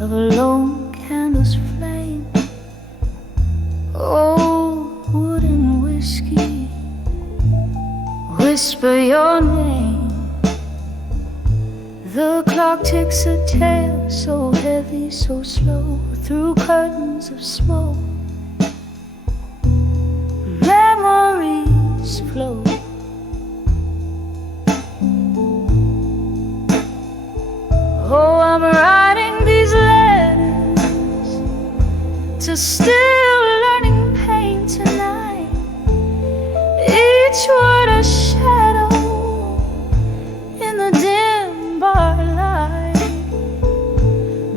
of a lone candle's flame. Oh, wood and whiskey, whisper your name. The clock ticks a tale so heavy, so slow, through curtains of smoke. Memories flow. Oh, I'm writing these letters to still learning pain tonight. Each word a shadow in the dim bar light.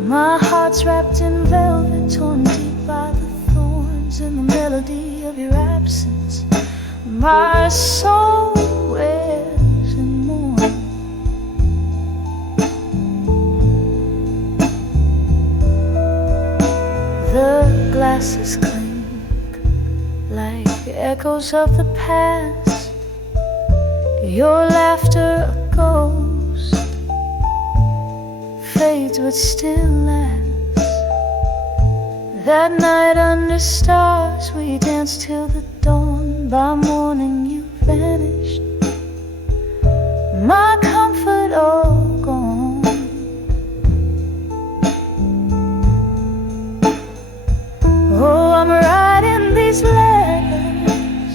My heart's wrapped in velvet, torn deep by the thorns in the melody of your absence. My soul wears and mourns. The glasses clink like echoes of the past. Your laughter a ghost fades but still lasts. That night under stars we danced till the dawn. By morning you vanished, my comfort all gone. Oh, I'm writing these letters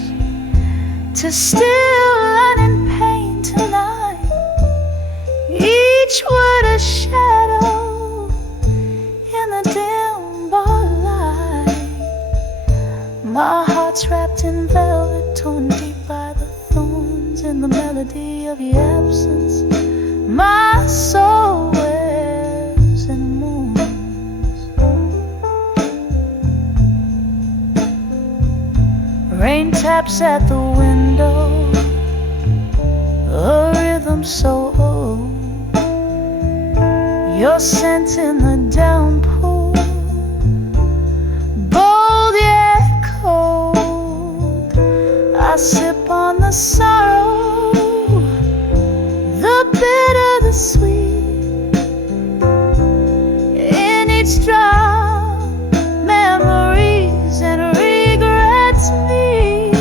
to still learning pain tonight. Each word a shadow in the dim bar light. My heart's wrapped in velvet, torn deep by the thorns in the melody of your absence. My soul wears and mourns. Rain taps at the window, a rhythm so old. Your scent in the downpour, bold yet cold. I sip on the sorrow, the bitter, the sweet. In each drop, memories and regrets meet.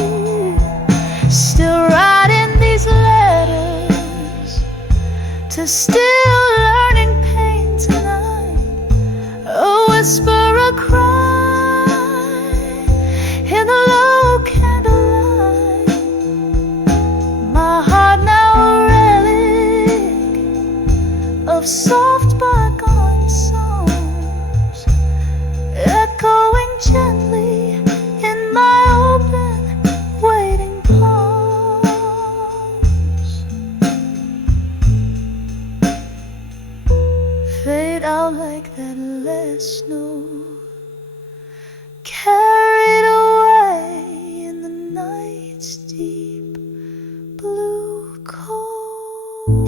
Still writing these letters to still learning pain tonight. A whisper, a cry in the low candlelight. My heart now a relic of soft bygone songs, echoing gently in my open waiting palms. Fade out like that last snow, carried away in the night's deep blue cold.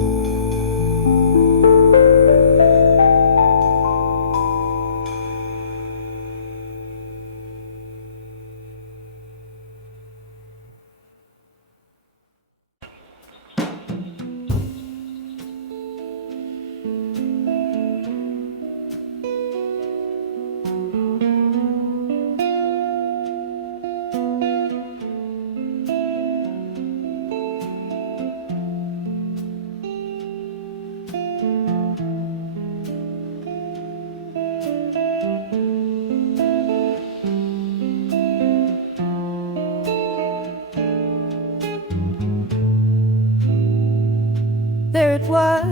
There it was,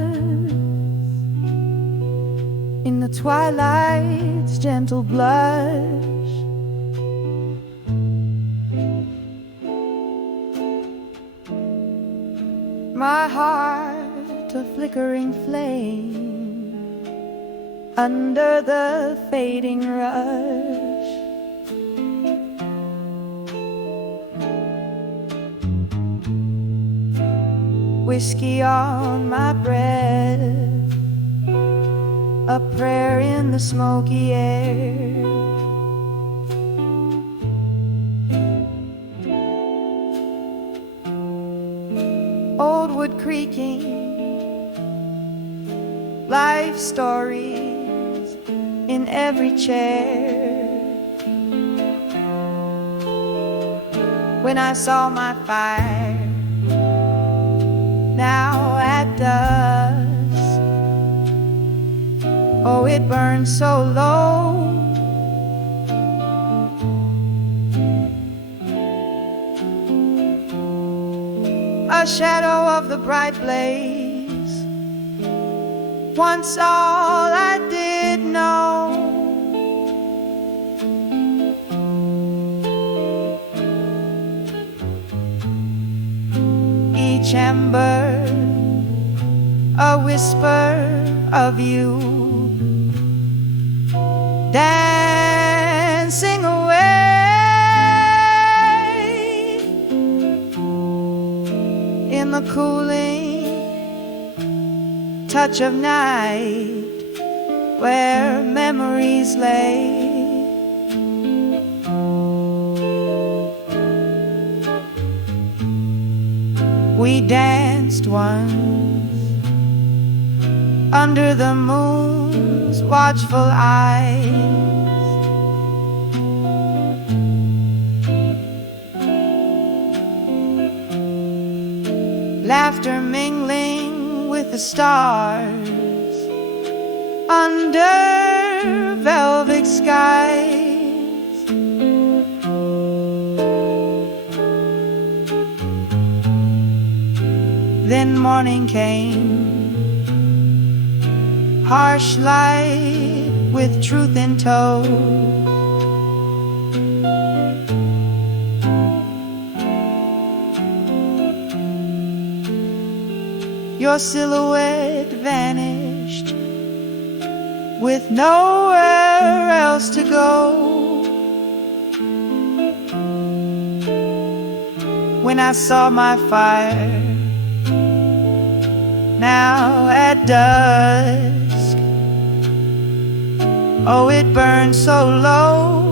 in the twilight's gentle blush. My heart a flickering flame under the fading rush. Whiskey on my breath, a prayer in the smoky air. Old wood creaking life stories in every chair. When I saw my fire now at dusk, oh, it burned so low. A shadow of the bright blaze, once all I did know. Each ember, a whisper of you, dancing away in the cooling touch of night where memories lay. We danced once under the moon's watchful eyes. Laughter mingling with the stars under velvet skies. Then morning came, harsh light with truth in tow. Your silhouette vanished with nowhere else to go. When I saw my fire now at dusk, oh, it burned so low.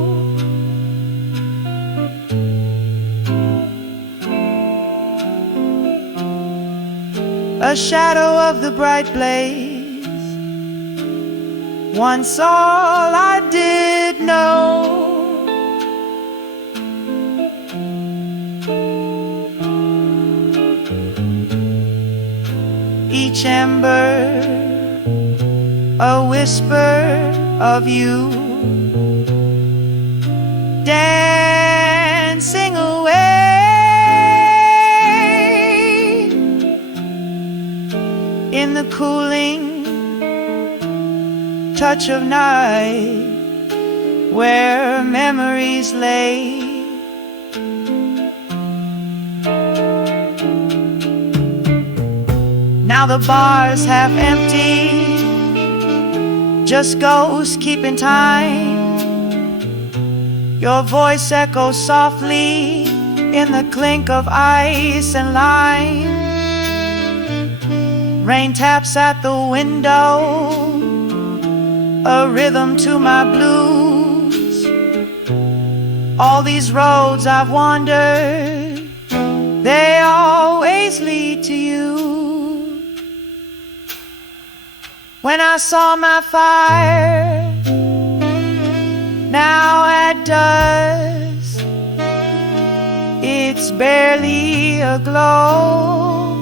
A shadow of the bright blaze, once all I did know. Each ember, a whisper of you, dancing away in the cooling touch of night where memories lay. Now the bars half empty, just ghosts keeping time. Your voice echoes softly in the clink of ice and lime. Rain taps at the window, a rhythm to my blues. All these roads I've wandered, they always lead to you. When I saw my fire now at dusk, it's barely a glow.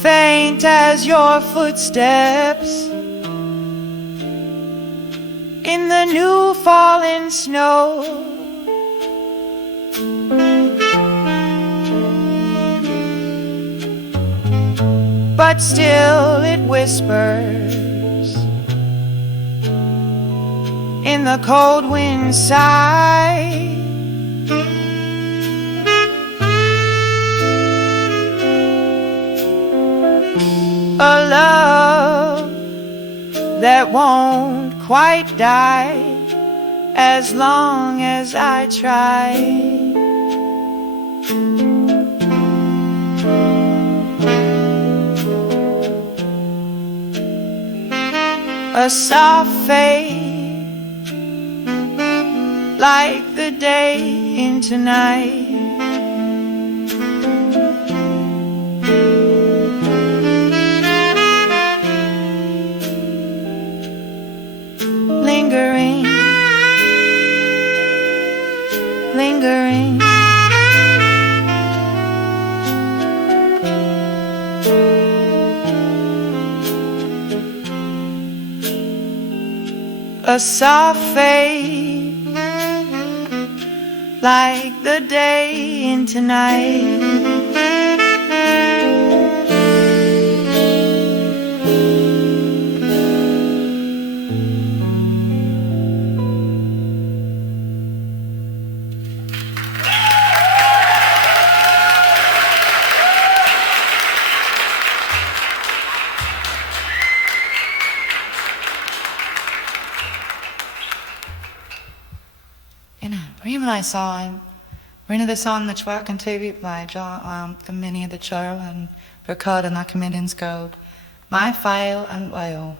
Faint as your footsteps in the new fallen snow. But still it whispers in the cold wind sigh. A love that won't quite die as long as I try. A soft fade like the day into night, a soft fade, like the day into night. I saw the song na Chwak and TV by Many of the Churl and Percud and Comedians Code. My file and Whale.